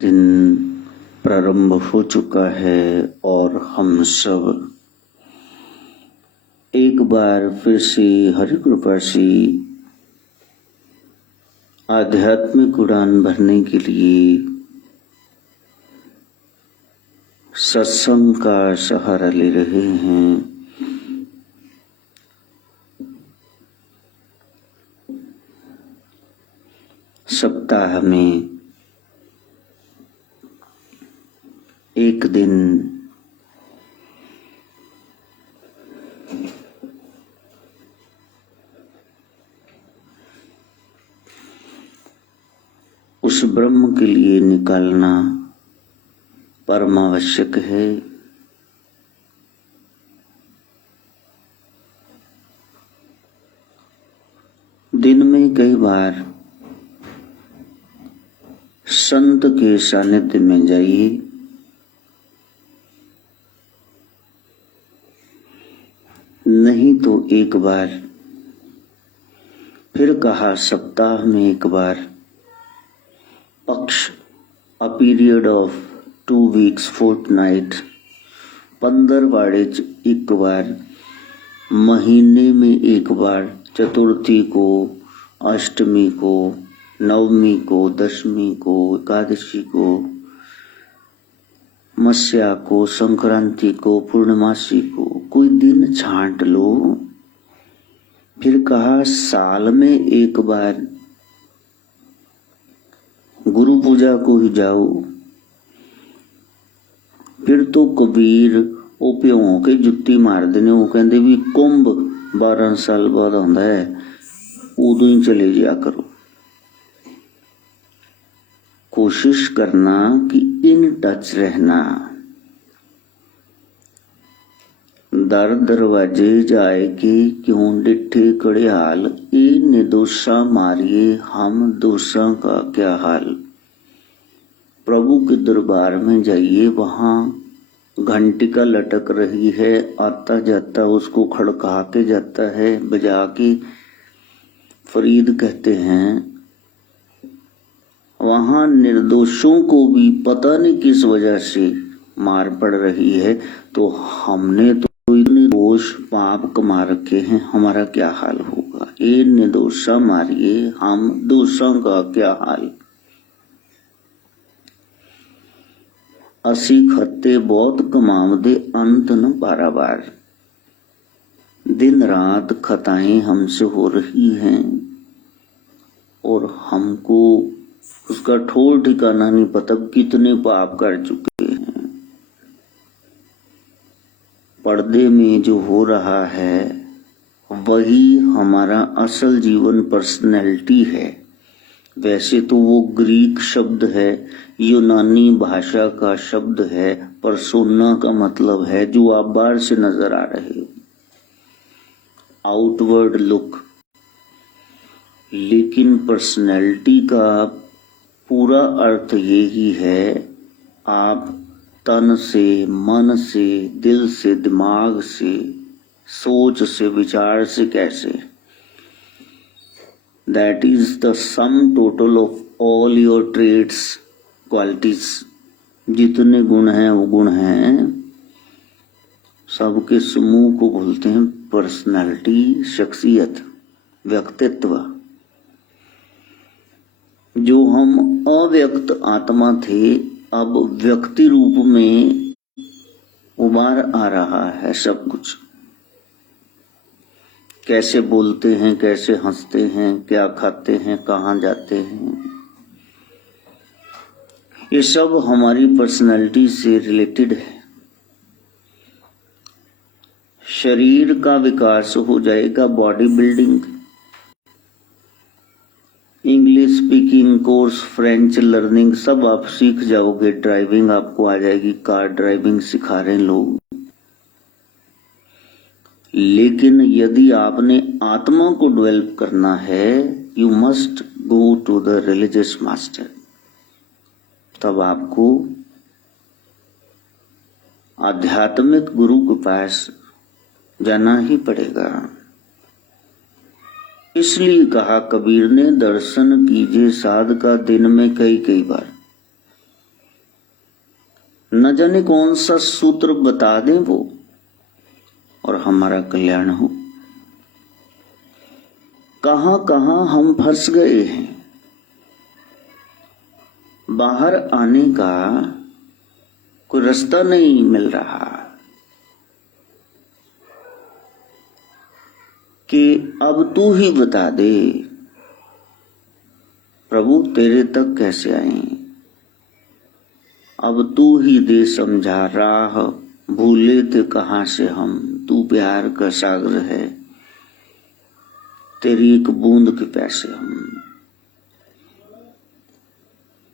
दिन प्रारंभ हो चुका है और हम सब एक बार फिर से हरि कृपा से आध्यात्मिक उड़ान भरने के लिए सत्संग का सहारा ले रहे हैं। सप्ताह में एक दिन उस ब्रह्म के लिए निकालना परम आवश्यक है। दिन में कई बार संत के सानिध्य में जाइए, नहीं तो एक बार, फिर कहा सप्ताह में एक बार, पक्ष a period of 2 weeks fortnight, 15 वाड़े एक बार, महीने में एक बार, चतुर्थी को, अष्टमी को, नवमी को, दशमी को, एकादशी को, मस्या को, संक्रांति को, पूर्णमासी को, कोई दिन छांट लो। फिर कहा साल में एक बार गुरु पूजा को ही जाओ। फिर तो कबीर ओ प्यों के जुत्ती मार देने, वो कहते भी कुंभ 12 साल बाद आंदा है, उदों ही चले जाया करो। कोशिश करना कि इन टच रहना। दर दरवाजे जाए के क्यों डिठे कड़े हाल, ए निर्दोषा मारिए हम दोषा का क्या हाल। प्रभु के दरबार में जाइए, वहां घंटिका लटक रही है, आता जाता उसको खड़का के जाता है, बजा के फरीद कहते हैं। वहां निर्दोषों को भी पता नहीं किस वजह से मार पड़ रही है, तो हमने तो इतने दोष पाप कमा रखे हैं, हमारा क्या हाल होगा। ए निर्दोषा मारिए हम दोषों का क्या हाल। असी खत्ते बहुत कमावदे अंत न बाराबार। दिन रात खताएं हमसे हो रही हैं और हमको उसका ठोर ठिकाना नहीं पता, कितने पाप कर चुके हैं। पर्दे में जो हो रहा है वही हमारा असल जीवन पर्सनैलिटी है। वैसे तो वो ग्रीक शब्द है, यूनानी भाषा का शब्द है, परसोना का मतलब है जो आप बाहर से नजर आ रहे हो, आउटवर्ड लुक। लेकिन पर्सनैलिटी का पूरा अर्थ यही है, आप तन से, मन से, दिल से, दिमाग से, सोच से, विचार से कैसे। That is the sum total of all your traits, qualities. जितने गुण हैं वो गुण हैं, सबके समूह को बोलते हैं पर्सनालिटी, शख्सियत, व्यक्तित्व। जो हम अव्यक्त आत्मा थे, अब व्यक्ति रूप में उबार आ रहा है सब कुछ। कैसे बोलते हैं, कैसे हंसते हैं, क्या खाते हैं, कहाँ जाते हैं, ये सब हमारी पर्सनालिटी से रिलेटेड है। शरीर का विकास हो जाएगा, body building, English speaking course, French learning सब आप सीख जाओगे। ड्राइविंग आपको आ जाएगी, कार ड्राइविंग सिखा रहे हैं लोग। लेकिन यदि आपने आत्मा को डेवलप करना है, you must go to the religious master. तब आपको आध्यात्मिक गुरु के पास जाना ही पड़ेगा। इसलिए कहा कबीर ने, दर्शन कीजिए साध का दिन में कई कई बार। न जाने कौन सा सूत्र बता दें वो और हमारा कल्याण हो। कहां कहां हम फंस गए हैं, बाहर आने का कोई रास्ता नहीं मिल रहा कि अब तू ही बता दे प्रभु तेरे तक कैसे आए। अब तू ही दे समझा राह, भूले थे कहां से हम, तू प्यार का सागर है, तेरी एक बूंद के प्यासे हम।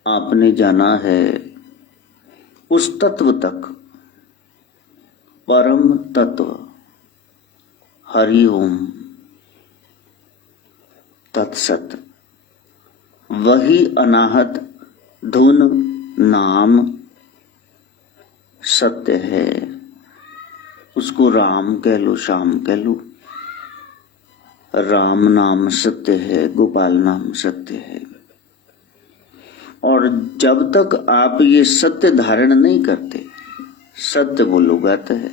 आपने जाना है उस तत्व तक, परम तत्व। हरि ओम तत्सत। वही अनाहत धुन नाम सत्य है। उसको राम कह लो, श्याम कह लो। राम नाम सत्य है, गोपाल नाम सत्य है। और जब तक आप ये सत्य धारण नहीं करते, सत्य बोलो गत है,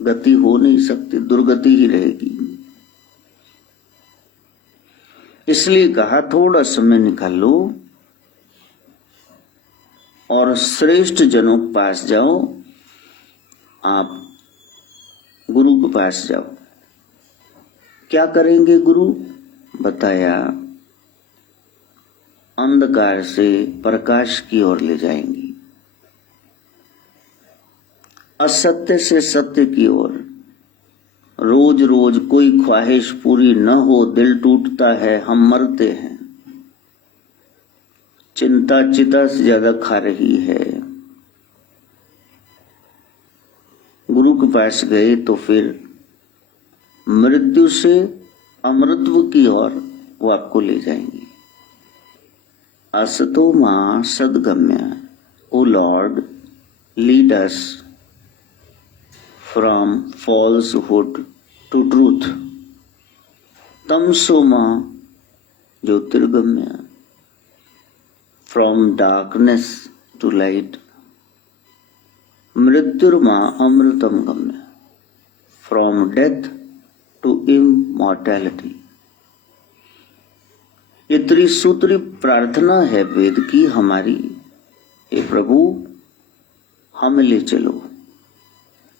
गति हो नहीं सकती, दुर्गति ही रहेगी। इसलिए कहा थोड़ा समय निकालो और श्रेष्ठ जनों के पास जाओ, आप गुरु के पास जाओ। क्या करेंगे गुरु? बताया, अंधकार से प्रकाश की ओर ले जाएंगे, असत्य से सत्य की ओर। रोज रोज कोई ख्वाहिश पूरी न हो, दिल टूटता है, हम मरते हैं। चिंता चिता से ज्यादा खा रही है। गुरु के पास गए तो फिर मृत्यु से अमृतत्व की ओर वो आपको ले जाएंगे। असतो मां सद्गम्य, O lord lead us from falsehood to truth। तमसो मां ज्योतिर्गम्य, फ्रॉम डार्कनेस टू लाइट। मृत्युर्मा अमृतम गम्य, फ्रॉम डेथ टू इमॉर्टैलिटी। ये त्रिसूत्री प्रार्थना है वेद की हमारी। हे प्रभु हमें ले चलो,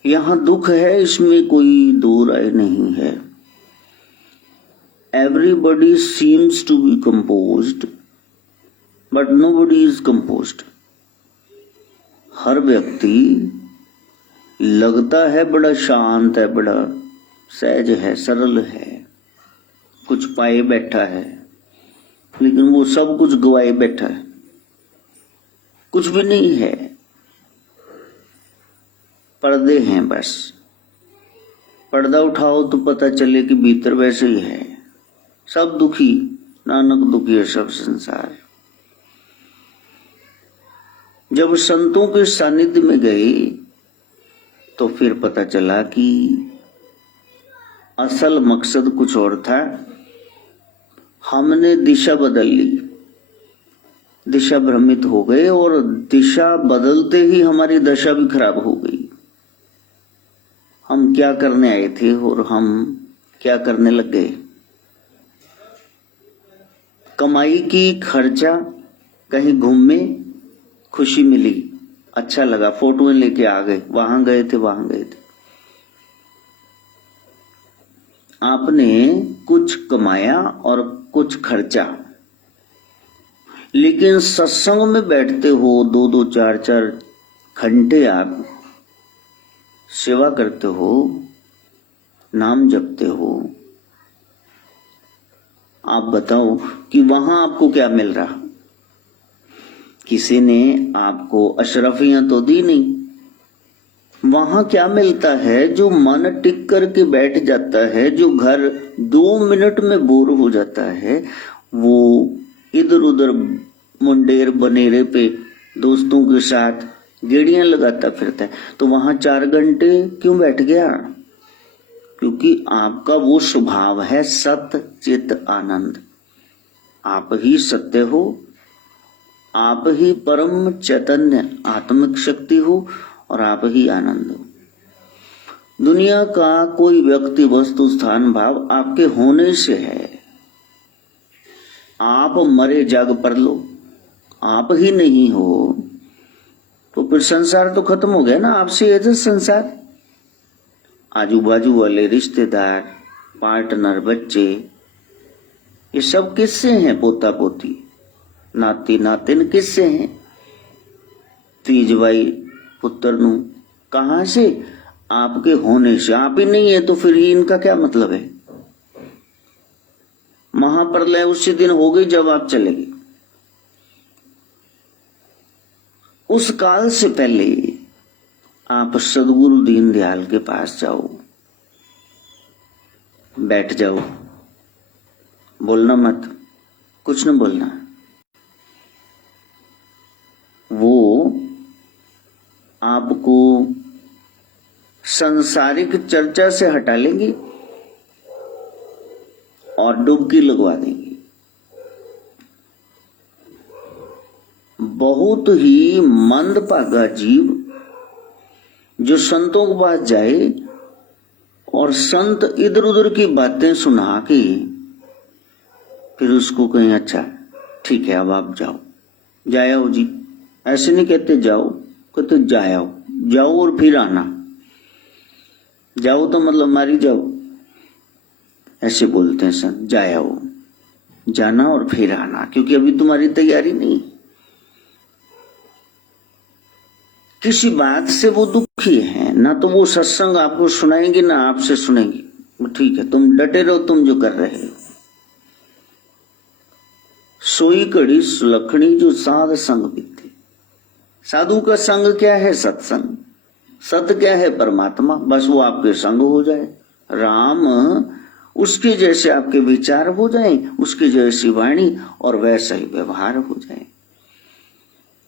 यहां दुख है, इसमें कोई दो राय नहीं है। Everybody seems to be composed but nobody is composed. हर व्यक्ति लगता है बड़ा शांत है, बड़ा सहज है, सरल है, कुछ पाए बैठा है, लेकिन वो सब कुछ गवाए बैठा है, कुछ भी नहीं है, पर्दे हैं बस। पर्दा उठाओ तो पता चले कि भीतर वैसे ही है, सब दुखी, नानक दुखी है सब संसार। जब संतों के सानिध्य में गए तो फिर पता चला कि असल मकसद कुछ और था। हमने दिशा बदल ली, दिशा भ्रमित हो गए और दिशा बदलते ही हमारी दशा भी खराब हो गई। हम क्या करने आए थे और हम क्या करने लग गए। कमाई की खर्चा, कहीं घूमे, खुशी मिली, अच्छा लगा, फोटोएं लेके आ गए, वहां गए थे, वहां गए थे। आपने कुछ कमाया और कुछ खर्चा, लेकिन सत्संग में बैठते हो, 2-2 4-4 घंटे आप सेवा करते हो, नाम जपते हो। आप बताओ कि वहां आपको क्या मिल रहा? किसी ने आपको अशरफियां तो दी नहीं। वहां क्या मिलता है? जो मन टिक करके बैठ जाता है, जो घर 2 मिनट में बोर हो जाता है, वो इधर उधर मुंडेर बनेरे पे दोस्तों के साथ गेड़ियां लगाता फिरता है। तो वहां 4 घंटे क्यों बैठ गया? क्योंकि आपका वो स्वभाव है सत्य चित आनंद। आप ही सत्य हो, आप ही परम चैतन्य आत्मिक शक्ति हो और आप ही आनंद हो। दुनिया का कोई व्यक्ति, वस्तु, स्थान, भाव आपके होने से है। आप मरे जाग पर लो, आप ही नहीं हो तो फिर संसार तो खत्म हो गया ना। आपसे है तो संसार। आजू बाजू वाले रिश्तेदार, पार्टनर, बच्चे, ये सब किससे हैं? पोता पोती, नाती नातिन किससे हैं? तीज भाई पुत्र नु कहां से? आपके होने से। आप ही नहीं है तो फिर इनका क्या मतलब है? महाप्रलय उसी दिन हो गई जब आप चले गए। उस काल से पहले आप सदगुरु दीनदयाल के पास जाओ, बैठ जाओ, बोलना मत, कुछ न बोलना। वो आपको सांसारिक चर्चा से हटा लेंगे और डुबकी लगवा देंगे। बहुत ही मंदभागा जीव जो संतों के पास जाए और संत इधर उधर की बातें सुना के फिर उसको कहें अच्छा ठीक है अब आप जाओ, जाओ जी। ऐसे नहीं कहते जाओ, कहते जाओ, जाओ और फिर आना। जाओ तो मतलब मारी जाओ, ऐसे बोलते हैं संत। जाओ, जाना और फिर आना, क्योंकि अभी तुम्हारी तैयारी नहीं। किसी बात से वो दुखी है ना, तो वो सत्संग आपको सुनाएंगे ना आपसे सुनेंगे। ठीक है, तुम डटे रहो, तुम जो कर रहे हो। सोई कड़ी सुलखणी जो साध संग बीते। साधु का संग क्या है? सत्संग। सत क्या है? परमात्मा। बस वो आपके संग हो जाए। राम उसके जैसे आपके विचार हो जाए, उसकी जैसी वाणी और वैसा ही व्यवहार हो जाए।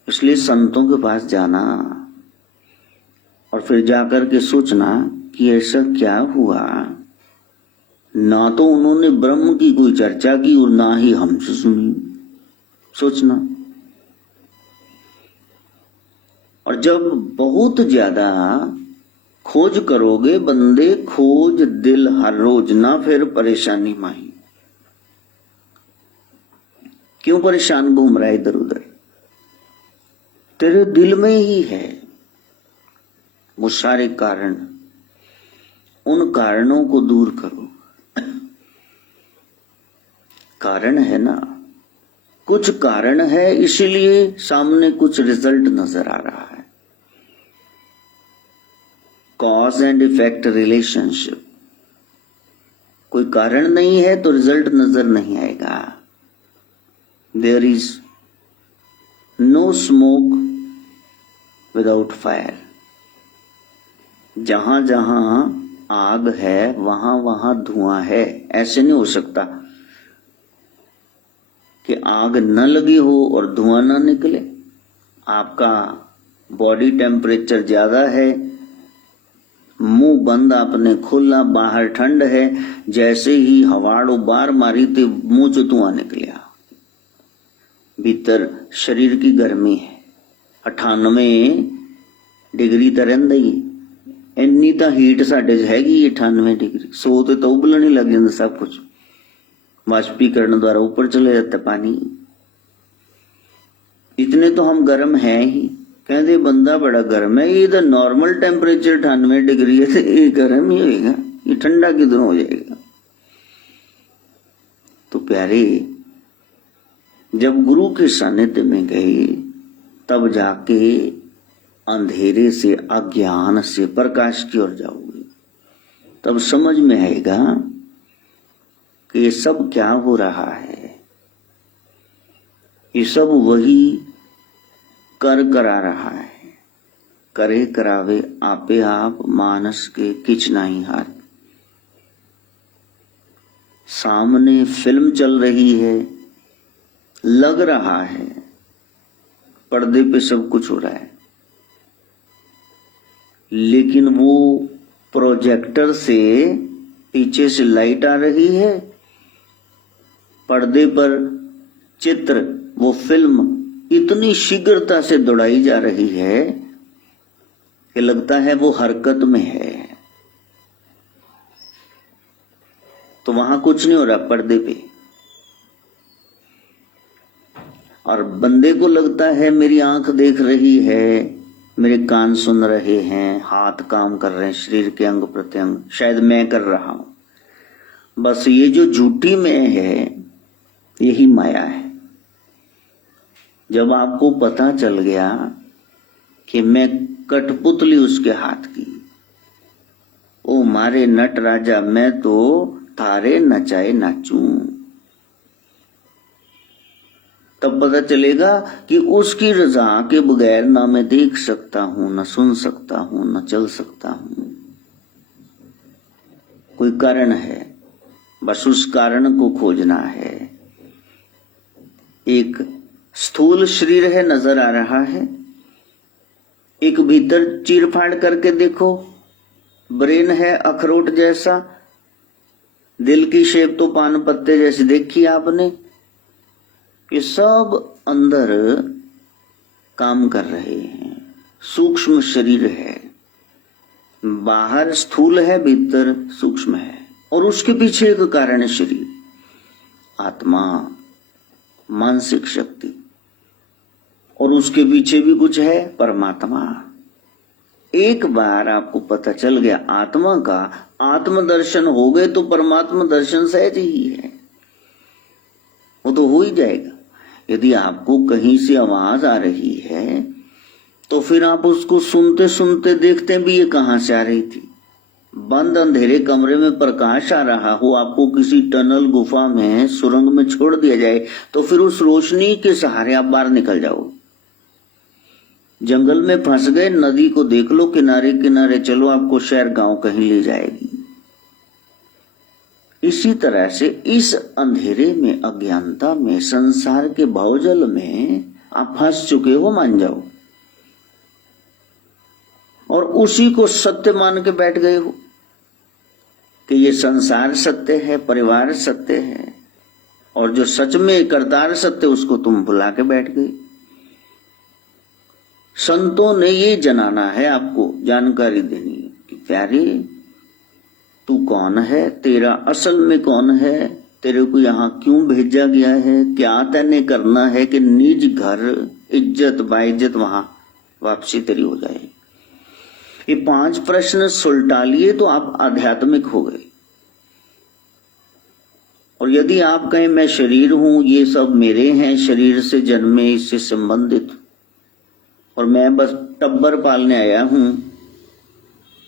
इसलिए संतों के पास जाना और फिर जाकर के सोचना कि ऐसा क्या हुआ। ना तो उन्होंने ब्रह्म की कोई चर्चा की और ना ही हमसे सुनी। सोचना। और जब बहुत ज्यादा खोज करोगे, बंदे खोज दिल हर रोज, ना फिर परेशानी माही। क्यों परेशान घूम रहा है इधर उधर? तेरे दिल में ही है वो सारे कारण। उन कारणों को दूर करो। कारण है ना, कुछ कारण है, इसीलिए सामने कुछ रिजल्ट नजर आ रहा है। Cause and effect relationship. कोई कारण नहीं है तो रिजल्ट नजर नहीं आएगा। There is no smoke without fire. जहां जहां आग है वहां वहां धुआं है। ऐसे नहीं हो सकता कि आग न लगी हो और धुआं न निकले। आपका बॉडी टेम्परेचर ज्यादा है, मुंह बंद आपने खोला, बाहर ठंड है, जैसे ही हवाड़ो बार मारी तो मुंह चो धुआं निकलिया। भीतर शरीर की गर्मी है 98 डिग्री तो रहिंदा ही। इन्नी तो हीट साडे हैगी 98 डिग्री। 100 तो उबलने ही लग जाता सब कुछ। वाष्पीकरण द्वारा ऊपर चले जाता पानी। इतने तो हम गर्म हैं ही। कहते बंदा बड़ा गर्म है, ये तो नॉर्मल टेम्परेचर 98 डिग्री है, तो ये गर्म ही होगा, ये ठंडा किधर हो जाएगा। तो प्यारे, जब गुरु के सानिध्य में गए तब जाके अंधेरे से, अज्ञान से प्रकाश की ओर जाओगे। तब समझ में आएगा कि ये सब क्या हो रहा है। ये सब वही कर करा रहा है। करे करावे आपे आप, मानस के किच नहीं हाथ। सामने फिल्म चल रही है, लग रहा है पर्दे पे सब कुछ हो रहा है, लेकिन वो प्रोजेक्टर से पीछे से लाइट आ रही है, पर्दे पर चित्र, वो फिल्म इतनी शीघ्रता से दौड़ाई जा रही है कि लगता है वो हरकत में है। तो वहां कुछ नहीं हो रहा पर्दे पे, और बंदे को लगता है मेरी आंख देख रही है, मेरे कान सुन रहे हैं, हाथ काम कर रहे हैं, शरीर के अंग प्रत्यंग, शायद मैं कर रहा हूं। बस ये जो झूठी मैं है यही माया है। जब आपको पता चल गया कि मैं कठपुतली उसके हाथ की, ओ मारे नट राजा, मैं तो तारे नचाए नाचूं, तब पता चलेगा कि उसकी रजा के बगैर ना मैं देख सकता हूं, ना सुन सकता हूं, ना चल सकता हूं। कोई कारण है, बस उस कारण को खोजना है। एक स्थूल शरीर है, नजर आ रहा है, एक भीतर चीर फाड़ करके देखो, ब्रेन है अखरोट जैसा, दिल की शेप तो पान पत्ते जैसी देखी आपने। ये सब अंदर काम कर रहे हैं, सूक्ष्म शरीर है, बाहर स्थूल है, भीतर सूक्ष्म है, और उसके पीछे एक कारण है शरीर, आत्मा, मानसिक शक्ति, और उसके पीछे भी कुछ है, परमात्मा। एक बार आपको पता चल गया आत्मा का, आत्मदर्शन हो गए तो परमात्मा दर्शन सहज ही है, वो तो हो ही जाएगा। यदि आपको कहीं से आवाज आ रही है तो फिर आप उसको सुनते सुनते देखते हैं भी ये कहां से आ रही थी। बंद अंधेरे कमरे में प्रकाश आ रहा हो, आपको किसी टनल, गुफा में, सुरंग में छोड़ दिया जाए तो फिर उस रोशनी के सहारे आप बाहर निकल जाओ। जंगल में फंस गए, नदी को देख लो, किनारे किनारे चलो, आपको शहर गांव कहीं ले जाएगी। इसी तरह से इस अंधेरे में, अज्ञानता में, संसार के भावजल में आप फंस चुके हो, मान जाओ, और उसी को सत्य मान के बैठ गए हो कि ये संसार सत्य है, परिवार सत्य है, और जो सच में करतार सत्य उसको तुम भुला के बैठ गए। संतों ने ये जनाना है, आपको जानकारी देनी है कि प्यारे तू कौन है, तेरा असल में कौन है, तेरे को यहाँ क्यों भेजा गया है, क्या तैने करना है कि निज घर इज्जत बाइज्जत वहां वापसी तेरी हो जाए। ये 5 प्रश्न सुलटा लिए तो आप आध्यात्मिक हो गए। और यदि आप कहें मैं शरीर हूं, ये सब मेरे हैं, शरीर से जन्मे, इससे संबंधित, और मैं बस टब्बर पालने आया हूं,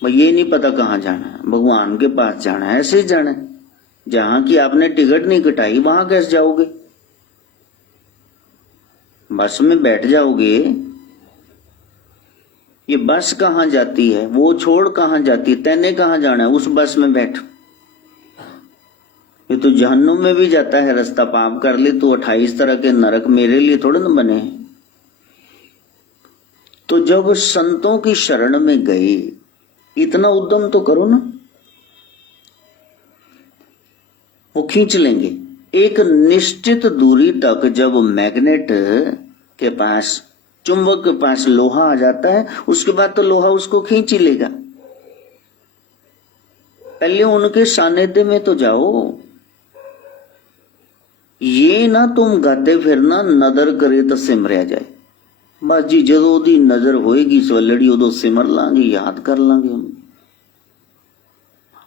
मैं ये नहीं पता कहां जाना है, भगवान के पास जाना है, ऐसे ही जाना है, जहां की आपने टिकट नहीं कटाई वहां कैसे जाओगे? बस में बैठ जाओगे, ये बस कहां जाती है, वो छोड़ कहां जाती है, तैने कहां जाना है, उस बस में बैठ। ये तो जहन्नुम में भी जाता है रास्ता, पाप कर ले तो 28 तरह के नरक मेरे लिए थोड़े न बने हैं। तो जब संतों की शरण में गए, इतना उद्यम तो करो ना, वो खींच लेंगे। एक निश्चित दूरी तक जब मैग्नेट के पास, चुंबक के पास लोहा आ जाता है, उसके बाद तो लोहा उसको खींच ही लेगा। पहले उनके सानिध्य में तो जाओ, ये ना तुम गाते फिरना नदर करे तो सिमरिया जाए। बस जी जो दी नजर होएगी सवलड़ी उदो सिमर लांगे, याद कर लांगे हम।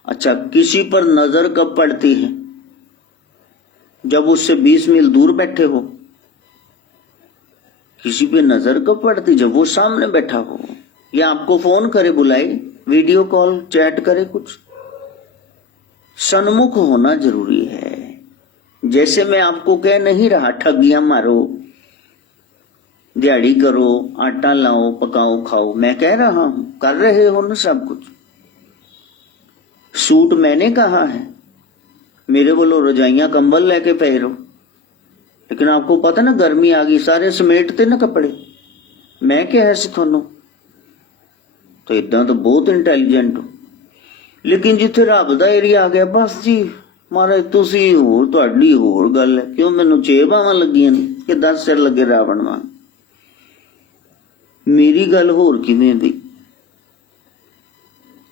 अच्छा, किसी पर नजर कब पड़ती है? जब उससे 20 मील दूर बैठे हो। किसी पे नजर कब पड़ती? जब वो सामने बैठा हो, या आपको फोन करे, बुलाए, वीडियो कॉल, चैट करे, कुछ सन्मुख होना जरूरी है। जैसे मैं आपको कह नहीं रहा ठगियां मारो, दिहाड़ी करो, आटा लाओ, पकाओ, खाओ, मैं कह रहा हूं, कर रहे हो ना सब कुछ। सूट मैंने कहा है, मेरे बोलो रजाइयां कंबल लेके पहरो, लेकिन आपको पता ना गर्मी आ गई, सारे समेटते ना कपड़े, मैं क्या है थानू? तो इदा तो बहुत इंटेलिजेंट हो। लेकिन जिथे रब दा एरिया आ गया, बस जी महाराज तुसी होर, तुहाडी होर गल है। क्यों मैनू 6 बावां लगियां ने कि 10 सिर लगे रावण वांग? मेरी गल होर किवें दी।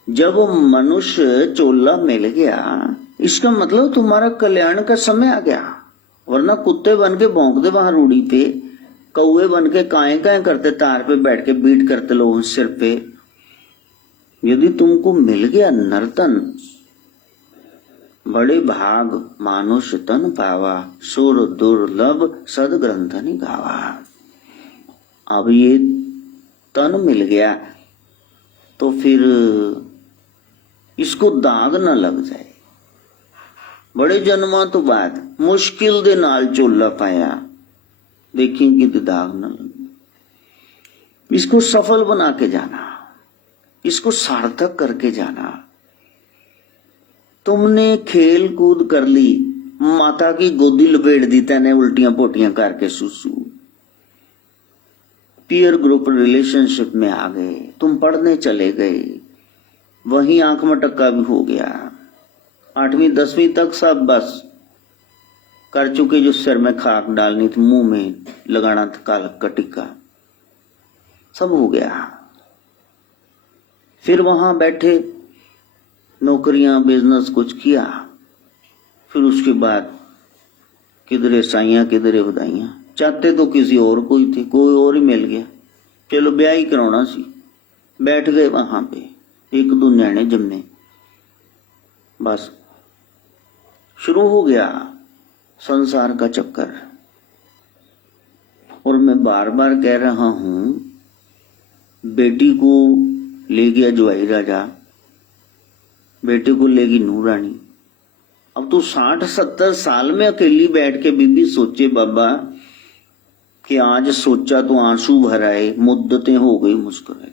जब मनुष्य चोला मिल गया, इसका मतलब तुम्हारा कल्याण का समय आ गया। वरना कुत्ते बन के भौंकते वहां रूढ़ी पे, कौए बन के काए काए करते तार पे बैठ के बीट करते लोगों सिर पे। यदि तुमको मिल गया नर्तन, बड़े भाग मानुष तन पावा, सुर दुर्लभ सदग्रंथ निगावा। अब ये तन मिल गया तो फिर इसको दाग न लग जाए। बड़े जन्मां तो बाद मुश्किल दे नाल चोला पाया, देखेंगे तो दाग न लगे। इसको सफल बना के जाना, इसको सार्थक करके जाना। तुमने खेल कूद कर ली, माता की गोदी लपेट दी तैने उल्टियां पोटियां करके सुसु। पीयर ग्रुप रिलेशनशिप में आ गए, तुम पढ़ने चले गए, वहीं आंख में टक्का भी हो गया। 8वीं 10वीं तक सब बस कर चुके, जो सिर में खाक डालनी थी, मुंह में लगाना था कालक का टिक्का, सब हो गया। फिर वहां बैठे, नौकरियां बिजनेस कुछ किया, फिर उसके बाद किधरे साइयां किधरे बधाइयां। चाहते तो किसी और कोई थे, कोई और ही मिल गया, चलो ब्याह ही कराना सी। बैठ गए वहां पे, 1-2 न्याणे जम्मे, बस शुरू हो गया संसार का चक्कर। और मैं बार बार कह रहा हूं, बेटी को ले गया जुआई राजा, बेटे को लेगी नूह रानी। अब तो 60-70 साल में अकेली बैठ के बीबी सोचे बाबा कि आज सोचा तो आंसू भर आए, मुद्दतें हो गई मुस्कुराए।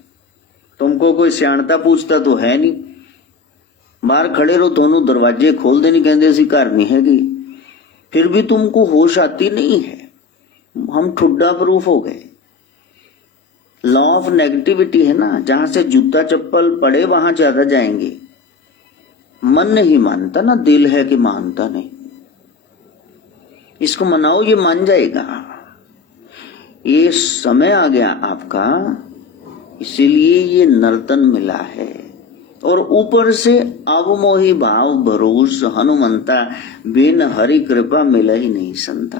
तुमको कोई सियाणता पूछता तो है नहीं, बाहर खड़े रहो, दोनों दरवाजे खोल देने, कहते असी घर नहीं हैगी। फिर भी तुमको होश आती नहीं है। हम ठुड्डा प्रूफ हो गए। लॉ ऑफ नेगेटिविटी है ना, जहां से जूता चप्पल पड़े वहां ज्यादा जाएंगे। मन नहीं मानता ना, दिल है कि मानता नहीं। इसको मनाओ, ये मान जाएगा। ये समय आ गया आपका, इसीलिए ये नर्तन मिला है। और ऊपर से अवमोही भाव भरोस हनुमंता, बिन हरि कृपा मिला ही नहीं संता।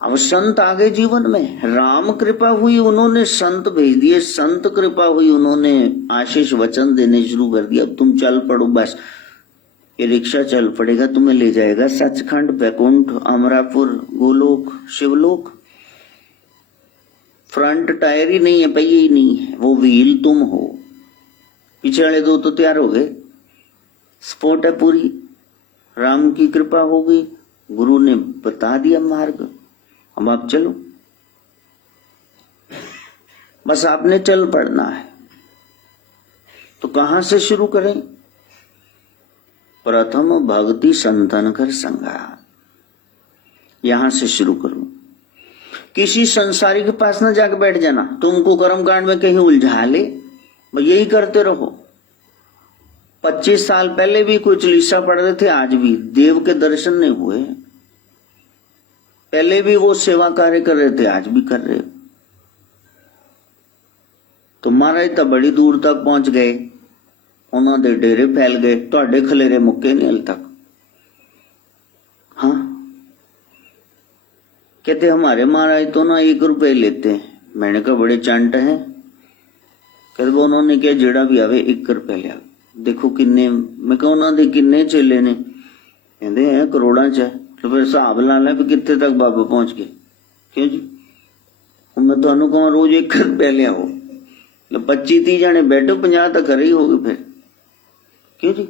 अब संत आ गए जीवन में, राम कृपा हुई, उन्होंने संत भेज दिए, संत कृपा हुई, उन्होंने आशीष वचन देने शुरू कर दिया। अब तुम चल पड़ो, बस ये रिक्शा चल पड़ेगा, तुम्हें ले जाएगा सचखंड, बैकुंठ, अमरापुर, गोलोक, शिवलोक। फ्रंट टायर ही नहीं है, पहिए ही नहीं है, वो व्हील तुम हो। पीछे वाले 2 तो तैयार हो गए, स्पोर्ट है पूरी, राम की कृपा हो गई, गुरु ने बता दिया मार्ग। अब आप चलो, बस आपने चल पड़ना है। तो कहां से शुरू करें? प्रथम भक्ति संतन कर संगा, यहां से शुरू करो। किसी संसारी के पास न जाके बैठ जाना, तुमको कर्मकांड में कहीं उलझा ले, यही करते रहो। 25 साल पहले भी कोई चालीसा पढ़ रहे थे, आज भी देव के दर्शन नहीं हुए। पहले भी वो सेवा कार्य कर रहे थे, आज भी कर रहे हो। तो महाराज तो बड़ी दूर तक पहुंच गए, उन्होंने डेरे फैल गए, ਤੁਹਾਡੇ खलेरे मुक्के नहीं हल तक। हाँ, कहते हमारे महाराज तो ना 1 रुपए लेते हैं। मैंने कहा बड़े चंट हैं। कहते उन्होंने क्या जेड़ा भी आवे 1 रुपया लिया। देखो किन्ने, मैं कहा उन्होंने किन्ने चेले ने, कहते हैं करोड़ां च है। तो फिर हिसाब ला ला भी कितने तक बाबा पहुंच गए। क्यों जी, मैं ਤੁਹਾਨੂੰ कहा रोज 1 रुपया लियाओ, 25-30 जाने बैठो, 50 तक करे ही होगे फिर। क्यों जी,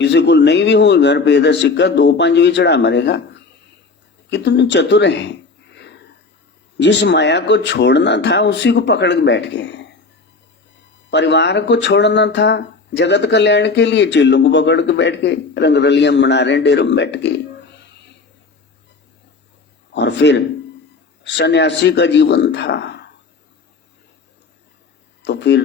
किसी को नहीं भी हो घर पे इधर सिक्का 2-5 भी चढ़ा मरेगा। कितने चतुर हैं, जिस माया को छोड़ना था उसी को पकड़ के बैठ गए। परिवार को छोड़ना था जगत कल्याण के लिए, चेलों को पकड़ के बैठ गए, रंगरलियां मना रहे हैं डेरों में बैठ के। और फिर सन्यासी का जीवन था। तो फिर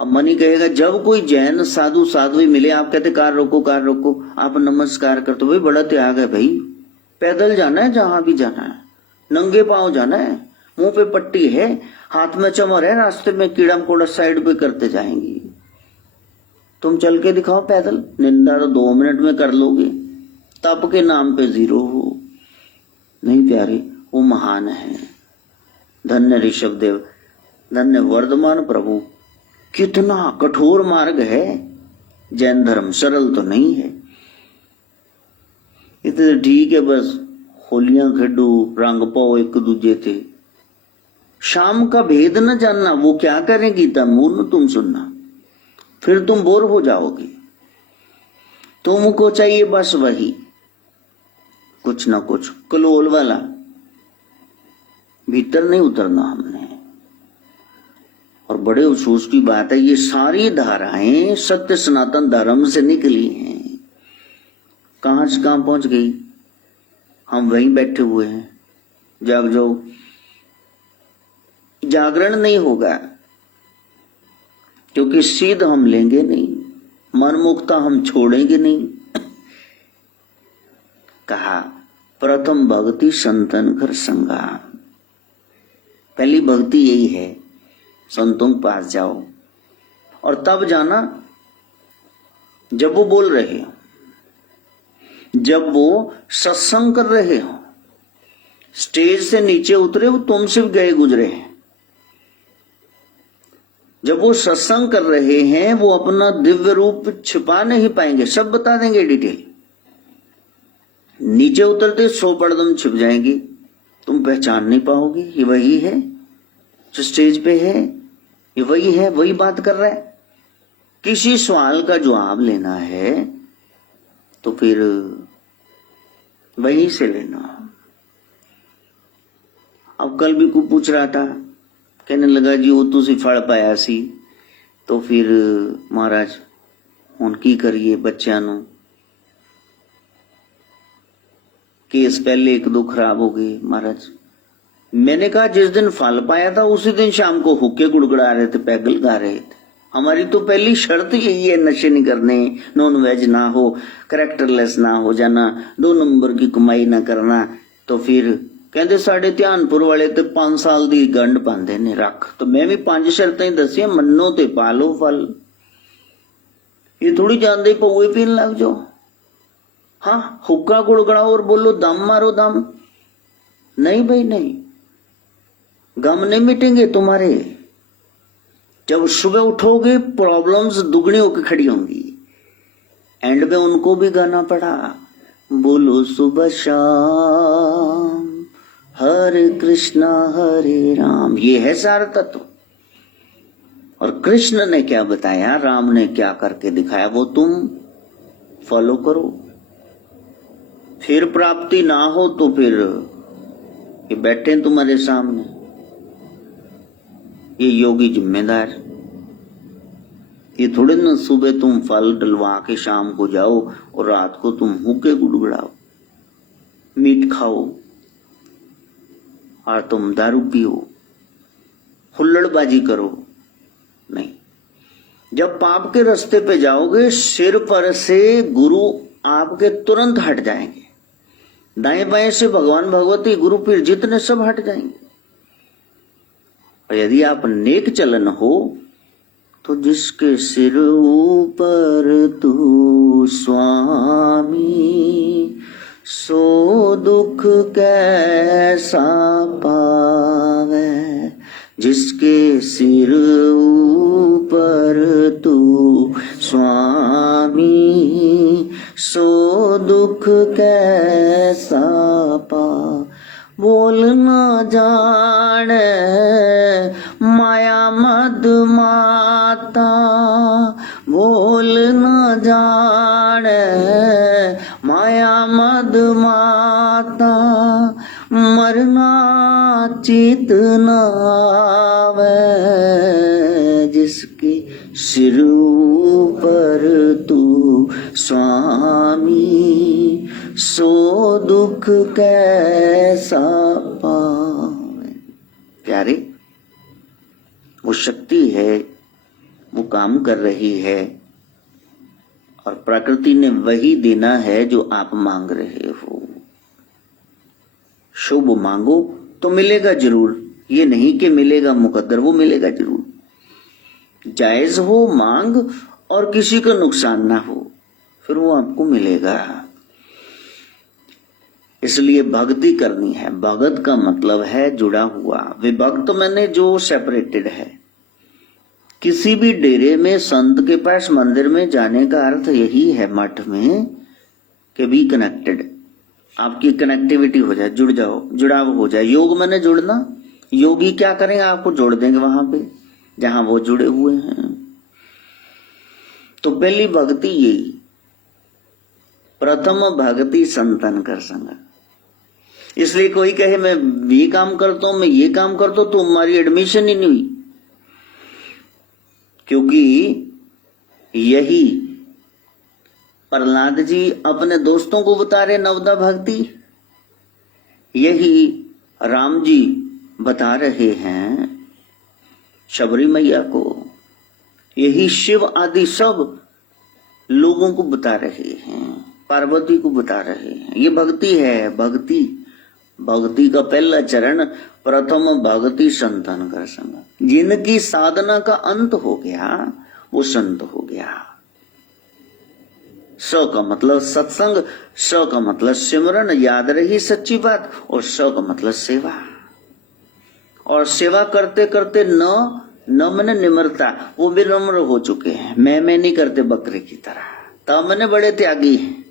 अब मनी कहेगा, जब कोई जैन साधु साध्वी मिले, आप कहते कार रोको कार रोको, आप नमस्कार करते, भाई बड़ा त्याग है भाई, पैदल जाना है जहां भी जाना है, नंगे पांव जाना है, मुंह पे पट्टी है, हाथ में चमर है, रास्ते में कीड़ा मकोड़ा साइड पे करते जाएंगी। तुम चल के दिखाओ पैदल, निंदा तो 2 मिनट में कर लोगे, तप के नाम पे 0 हो। नहीं प्यारे, वो महान है। धन्य ऋषभ देव, धन्य वर्धमान प्रभु। कितना कठोर मार्ग है जैन धर्म, सरल तो नहीं है। इतने ठीक है, बस होलियां खेडो, रंग पाओ एक दूजे थे। शाम का भेद न जानना, वो क्या करें गीता मूर्ण तुम सुनना, फिर तुम बोर हो जाओगे। तुमको चाहिए बस वही, कुछ ना कुछ कलोल वाला, भीतर नहीं उतरना हमने। और बड़े अफसोस की बात है, ये सारी धाराएं सत्य सनातन धर्म से निकली हैं। कहां से कहां पहुंच गई, हम वहीं बैठे हुए हैं। जाग जाओ, जागरण नहीं होगा, क्योंकि सीध हम लेंगे नहीं, मन मुक्ता हम छोड़ेंगे नहीं। कहा प्रथम भक्ति संतन कर संगा, पहली भक्ति यही है, संतों के पास जाओ। और तब जाना जब वो बोल रहे हो, जब वो सत्संग कर रहे हो, स्टेज से नीचे उतरे वो तुम सिर्फ गए गुजरे हैं। जब वो सत्संग कर रहे हैं, वो अपना दिव्य रूप छिपा नहीं पाएंगे, सब बता देंगे डिटेल। नीचे उतरते 100 पर्दम छिप जाएंगी, तुम पहचान नहीं पाओगे ये वही है जो स्टेज पे है, ये वही है, वही बात कर रहा है। किसी सवाल का जवाब लेना है तो फिर वहीं से लेना। अब कल भी कोई पूछ रहा था, कहने लगा जी वो तुसी फल पाया सी, तो फिर महाराज हुण की करिए बच्चों नूं, केस पहले 1-2 खराब हो गए महाराज। मैंने कहा जिस दिन फल पाया था उसी दिन शाम को हुक्के गुड़गुड़ा रहे थे, पैगल गा रहे थे। हमारी तो पहली शर्त यही है, नशे नहीं करने, नॉन वेज ना हो, कैरेक्टरलेस ना हो जाना, 2 नंबर की कमाई ना करना। तो फिर कहते साढ़े ध्यानपुर वाले तो 5 साल दी गंढ पांदे ने रख, तो मैं भी 5 शर्तें दसिया, मन्नो ते पालो फल। ये थोड़ी जानते पौए पीन लग जाओ। हाँ, हुक्का गुड़गड़ाओ और बोलो दम मारो दम, नहीं भाई नहीं, गम नहीं मिटेंगे तुम्हारे। जब सुबह उठोगे प्रॉब्लम्स दुगनी होकर खड़ी होंगी। एंड में उनको भी गाना पड़ा, बोलो सुबह शाम हरे कृष्णा हरे राम। ये है सार तत्व। और कृष्ण ने क्या बताया, राम ने क्या करके दिखाया, वो तुम फॉलो करो। फिर प्राप्ति ना हो तो फिर ये बैठे तुम्हारे सामने, ये योगी जिम्मेदार। ये थोड़े ना सुबह तुम फल डलवा के शाम को जाओ और रात को तुम हुक्के गुड़गुड़ाओ, मीट खाओ और तुम दारू पियो, हुल्लड़बाजी करो। नहीं, जब पाप के रास्ते पे जाओगे सिर पर से गुरु आपके तुरंत हट जाएंगे, दाएं बाएं से भगवान भगवती गुरु पीर जितने सब हट जाएंगे। और यदि आप नेक चलन हो तो जिसके सिर ऊपर तू स्वामी, सो दुख कैसा पावे। जिसके सिर ऊपर तू स्वामी, सो दुख कैसा पा। बोल न जाने माया मद माता, बोल न जाने माया मद माता। मरना चित न आवे, जिसके सिर ऊपर तू स्वामी, सो दुख कैसा पावे। प्यारे, वो शक्ति है, वो काम कर रही है और प्रकृति ने वही देना है जो आप मांग रहे हो। शुभ मांगो तो मिलेगा जरूर, ये नहीं कि मिलेगा मुकद्दर, वो मिलेगा जरूर। जायज हो मांग और किसी का नुकसान ना हो, फिर वो आपको मिलेगा। इसलिए भक्ति करनी है। भगत का मतलब है जुड़ा हुआ, विभक्त मैंने जो सेपरेटेड है। किसी भी डेरे में, संत के पास, मंदिर में जाने का अर्थ यही है, मठ में, कि बी कनेक्टेड, आपकी कनेक्टिविटी हो जाए, जुड़ जाओ, जुड़ाव हो जाए। योग मैंने जुड़ना, योगी क्या करेंगे, आपको जोड़ देंगे वहां पे जहां वो जुड़े हुए हैं। तो पहली भक्ति यही, प्रथम भक्ति संतन कर संग। इसलिए कोई कहे मैं ये काम करता हूं, मैं ये काम करता हूं, तो हमारी एडमिशन ही नहीं हुई, क्योंकि यही प्रहलाद जी अपने दोस्तों को बता रहे नवदा भक्ति, यही राम जी बता रहे हैं शबरी मैया को, यही शिव आदि सब लोगों को बता रहे हैं, पार्वती को बता रहे हैं। ये भक्ति है। भक्ति, भक्ति का पहला चरण, प्रथम भक्ति संतन कर संग। जिनकी साधना का अंत हो गया वो संत हो गया। स का मतलब सत्संग, स का मतलब सिमरन, याद रही सच्ची बात, और स का मतलब सेवा। और सेवा करते करते न मैंने निम्रता, वो विनम्र हो चुके हैं। मैं नहीं करते बकरे की तरह। तब मैंने बड़े त्यागी हैं,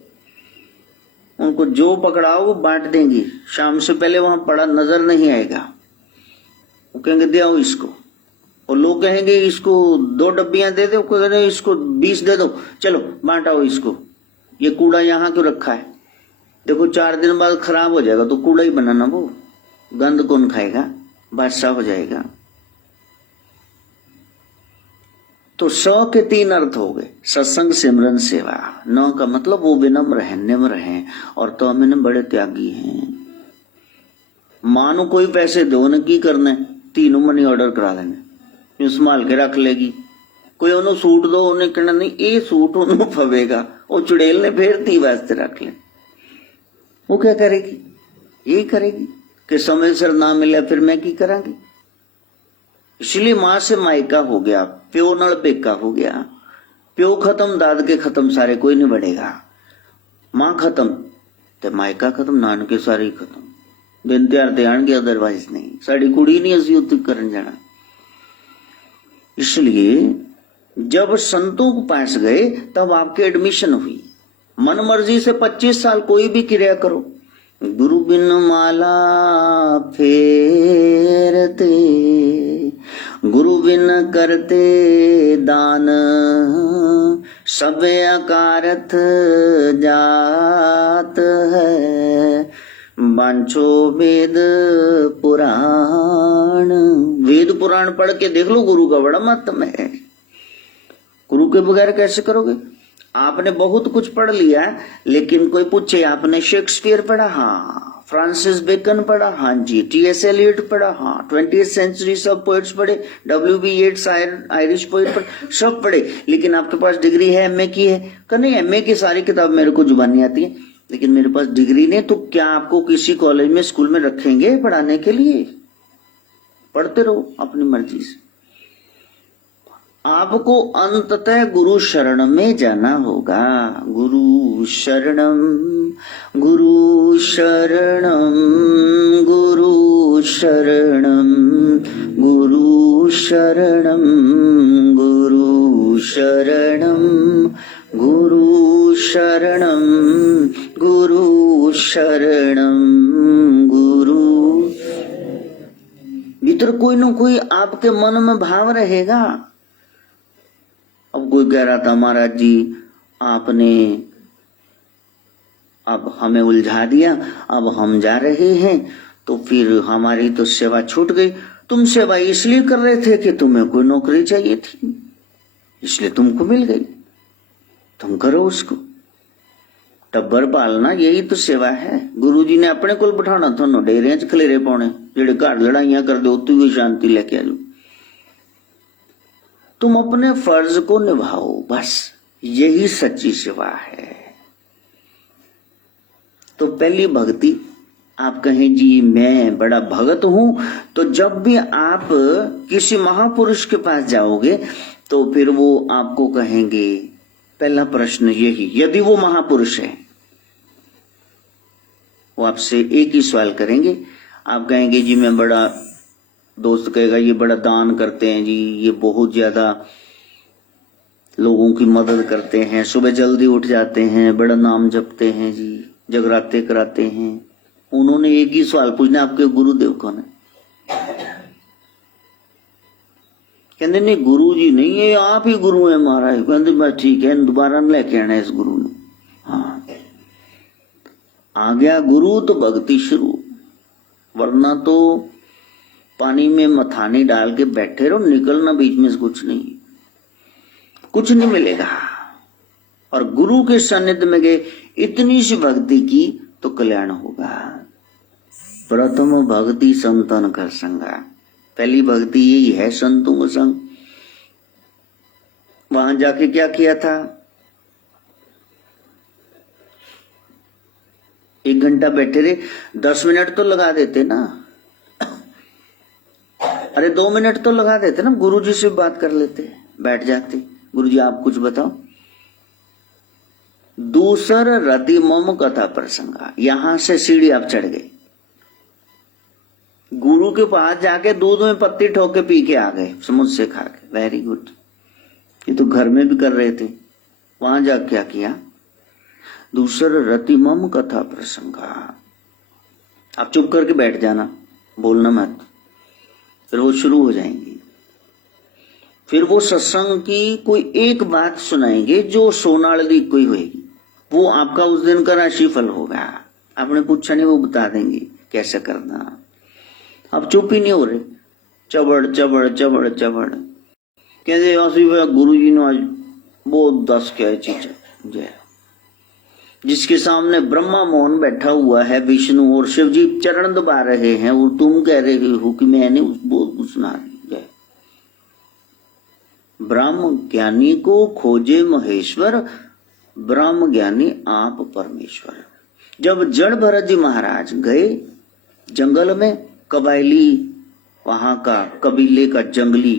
उनको जो पकड़ाओ वो बांट देंगी, शाम से पहले वहां पड़ा नजर नहीं आएगा। वो कहेंगे दे आओ इसको, और लोग कहेंगे इसको 2 डब्बियां दे दो, कहेंगे इसको 20 दे दो, चलो बांटाओ इसको, ये कूड़ा यहाँ क्यों रखा है, देखो 4 दिन बाद खराब हो जाएगा, तो कूड़ा ही बनाना, वो गंद कौन खाएगा, बादशाह हो जाएगा। तो 100 के 3 अर्थ हो गए, सत्संग, सिमरन, सेवा। 9 का मतलब वो विनम्र है, निम्र है, और तो मैंने बड़े त्यागी हैं। मानो कोई पैसे दो न की करने, तीनों मनी ऑर्डर करा देने, संभाल के रख लेगी। कोई उन्होंने सूट दो, उन्हें कहना नहीं ये सूट उन्होंने फवेगा, वो चुड़ैल ने फिर 30 वास्ते रख ले। वो क्या करेगी, यही करेगी कि समय सिर ना मिले फिर मैं की करांगी। इसलिए मां से मायका हो गया, प्यो नल पेका हो गया। प्यो खत्म, दाद के खत्म, सारे कोई नहीं बढ़ेगा। मां खत्म तो मायका खत्म, नानके सारे खत्म। दिन त्यार ते आएंगे, अदरवाइज नहीं। साड़ी कुड़ी नहीं असी उत्ते करन जाना। इसलिए जब संतों के पास गए तब आपकी एडमिशन हुई। मन मर्जी से 25 साल कोई भी क्रिया करो, गुरु बिन माला फेरते, गुरु बिन करते दान, सब अकारथ जात है, बांछो वेद पुराण। वेद पुराण पढ़ के देख लो, गुरु का बड़ा महत्व है। गुरु के बगैर कैसे करोगे? आपने बहुत कुछ पढ़ लिया, लेकिन कोई पूछे आपने शेक्सपियर पढ़ा? हाँ। फ्रांसिस बेकन पढ़ा? हाँ जी। टी.एस. एलियट पढ़ा? हाँ। 20th सेंचुरी सब पोएट्स पढ़े, W.B. येट्स आयरिश पोएट पढ़े, सब पढ़े, लेकिन आपके पास डिग्री है, एमए की है? कि नहीं, एमए की सारी किताब मेरे को जुबानी आती है, लेकिन मेरे पास डिग्री नहीं। तो क्या आपको किसी कॉलेज में, स्कूल में रखेंगे पढ़ाने के लिए? पढ़ते रहो अपनी मर्जी से। आपको अंततः गुरु शरण में जाना होगा। गुरु शरणम, गुरु शरणम, गुरु शरणम, गुरु शरणम, गुरु शरणम, गुरु शरणम, गुरु शरणम, गुरु। भीतर कोई न कोई आपके मन में भाव रहेगा। अब कोई कह रहा था महाराज जी आपने अब हमें उलझा दिया, अब हम जा रहे हैं, तो फिर हमारी तो सेवा छूट गई। तुम सेवा इसलिए कर रहे थे कि तुम्हें कोई नौकरी चाहिए थी, इसलिए तुमको मिल गई, तुम करो उसको। टब्बर पालना यही तो सेवा है। गुरुजी ने अपने को बिठाना, थोनो डेरे च खलेरे पाने, जेड़े घर लड़ाइयां कर दे उत्ती हुई शांति लेके आजो। तुम अपने फर्ज को निभाओ, बस यही सच्ची सेवा है। तो पहली भक्ति आप कहें जी मैं बड़ा भगत हूं, तो जब भी आप किसी महापुरुष के पास जाओगे तो फिर वो आपको कहेंगे, पहला प्रश्न यही, यदि वो महापुरुष है, वो आपसे एक ही सवाल करेंगे। आप कहेंगे जी मैं बड़ा, दोस्त कहेगा ये बड़ा दान करते हैं जी, ये बहुत ज्यादा लोगों की मदद करते हैं, सुबह जल्दी उठ जाते हैं, बड़ा नाम जपते हैं जी, जगराते कराते हैं। उन्होंने एक ही सवाल पूछना, आपके गुरुदेव कौन है? कहते नहीं गुरु जी नहीं है, आप ही गुरु है महाराज। कहते बस ठीक है, दोबारा लेके आना इस गुरु ने। हाँ, आ गया गुरु तो भक्ति शुरू, वरना तो पानी में मथानी डाल के बैठे रहो, निकलना बीच में से कुछ नहीं मिलेगा। और गुरु के सानिध्य में गए, इतनी सी भक्ति की तो कल्याण होगा। प्रथम भक्ति संतन कर संगा, पहली भक्ति यही है, संतों का संग। वहां जाके क्या किया था? 1 घंटा बैठे रहे, 10 मिनट तो लगा देते ना, अरे 2 मिनट तो लगा देते ना, गुरु जी से बात कर लेते, बैठ जाते, गुरु जी आप कुछ बताओ। दूसर रति मम कथा प्रसंगा, यहां से सीढ़ी आप चढ़ गए, गुरु के पास जाके दूध में पत्ती ठोक के पी के आ गए, समुद्र से खा के, वेरी गुड। ये तो घर में भी कर रहे थे, वहां जा क्या किया? दूसर रति मम कथा प्रसंगा। आप चुप करके बैठ जाना, बोलना मत, फिर वो शुरू हो जाएंगी। फिर वो सत्संग की कोई एक बात सुनाएंगे जो सोनाली कोई होगी, वो आपका उस दिन का राशिफल होगा। आपने पूछा नहीं, वो बता देंगे कैसे करना। अब चुप ही नहीं हो रहे, चबड़ चबड़ चबड़ चबड़ कहते गुरु जी ने आज बहुत 10 क्या चीज है, जिसके सामने ब्रह्मा मोहन बैठा हुआ है, विष्णु और शिव जी चरण दबा रहे हैं, और तुम कह रहे हो कि मैंने बहुत कुछ सुना। ब्रह्म ज्ञानी को खोजे महेश्वर, ब्रह्म ज्ञानी आप परमेश्वर। जब जड़ भरत जी महाराज गए जंगल में, कबायली, वहां का कबीले का जंगली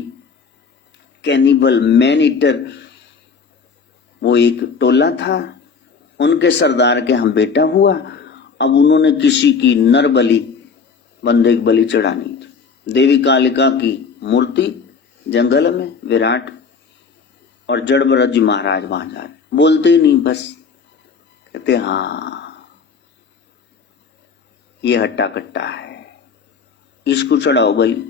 कैनिबल मैन ईटर, वो एक टोला था, उनके सरदार के हम बेटा हुआ। अब उन्होंने किसी की नर बलि, बंदे की बलि चढ़ानी थी। देवी कालिका की मूर्ति जंगल में विराट, और जड़ भरत जी महाराज वहां जा रहे, बोलते ही नहीं, बस कहते हाँ ये हट्टा कट्टा है, इसको चढ़ाओ बलि।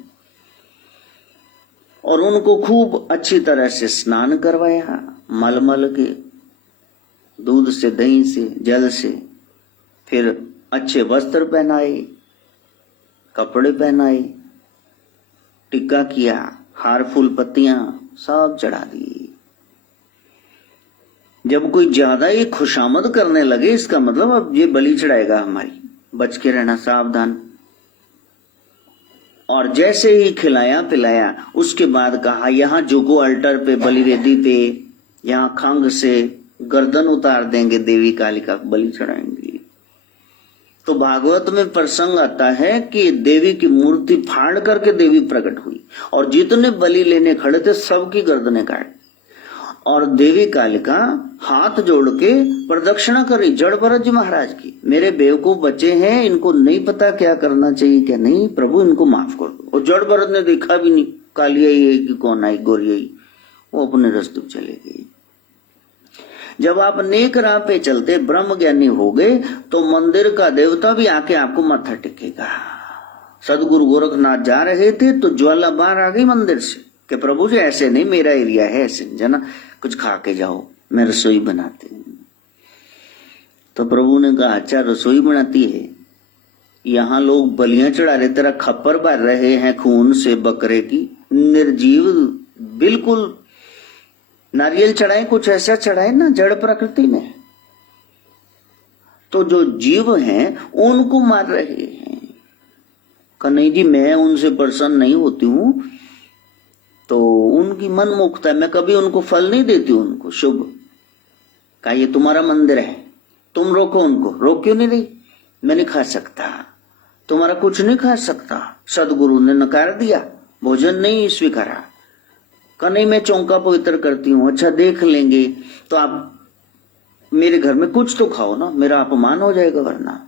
और उनको खूब अच्छी तरह से स्नान करवाया, मल के, दूध से, दही से, जल से, फिर अच्छे वस्त्र पहनाए, कपड़े पहनाए, टिक्का किया, हार फूल पत्तियां सब चढ़ा दी। जब कोई ज्यादा ही खुशामद करने लगे, इसका मतलब अब ये बलि चढ़ाएगा हमारी, बच के रहना, सावधान। और जैसे ही खिलाया पिलाया, उसके बाद कहा यहाँ झुको अल्टर पे, बलिवेदी पे, यहाँ खंग से गर्दन उतार देंगे, देवी कालिका बलि चढ़ाएंगे। तो भागवत में प्रसंग आता है कि देवी की मूर्ति फाड़ करके देवी प्रकट हुई, और जितने बलि लेने खड़े थे सबकी गर्दनें काट, और देवी कालिका हाथ जोड़ के प्रदक्षिणा करी जड़ भरत जी महाराज की। मेरे बेवकूफ बच्चे हैं, इनको नहीं पता क्या करना चाहिए क्या नहीं, प्रभु इनको माफ कर दो। और जड़ भरत ने देखा भी नहीं, कालिया ही है कि कौन आई, गोरी आई, वो अपने रास्ते पे चले गए। जब आप नेक राह पे चलते, ब्रह्म ज्ञानी हो गए, तो मंदिर का देवता भी आके आपको माथा टेकेगा। सदगुरु गोरखनाथ जा रहे थे तो ज्वाला बाहर आ गई मंदिर से कि प्रभु जी ऐसे नहीं, मेरा एरिया है, ऐसे जना, कुछ खा के जाओ, मैं रसोई बनाते हैं। तो प्रभु ने कहा अच्छा रसोई बनाती है, यहाँ लोग बलियां चढ़ा रहे, तेरा खप्पर भर रहे हैं खून से बकरे की, निर्जीव, बिल्कुल नारियल चढ़ाए, कुछ ऐसा चढ़ाए ना जड़ प्रकृति में। तो जो जीव हैं उनको मार रहे हैं। कहा नहीं जी मैं उनसे प्रसन्न नहीं होती हूं, तो उनकी मन मुक्त है, मैं कभी उनको फल नहीं देती उनको शुभ। कहा ये तुम्हारा मंदिर है, तुम रोको उनको। रोक क्यों नहीं रही? मैं नहीं खा सकता, तुम्हारा कुछ नहीं खा सकता। सदगुरु ने नकार दिया, भोजन नहीं स्वीकारा। कहा नहीं, मैं चौका पवित्र करती हूं। अच्छा देख लेंगे तो आप मेरे घर में कुछ तो खाओ ना, मेरा अपमान हो जाएगा वरना।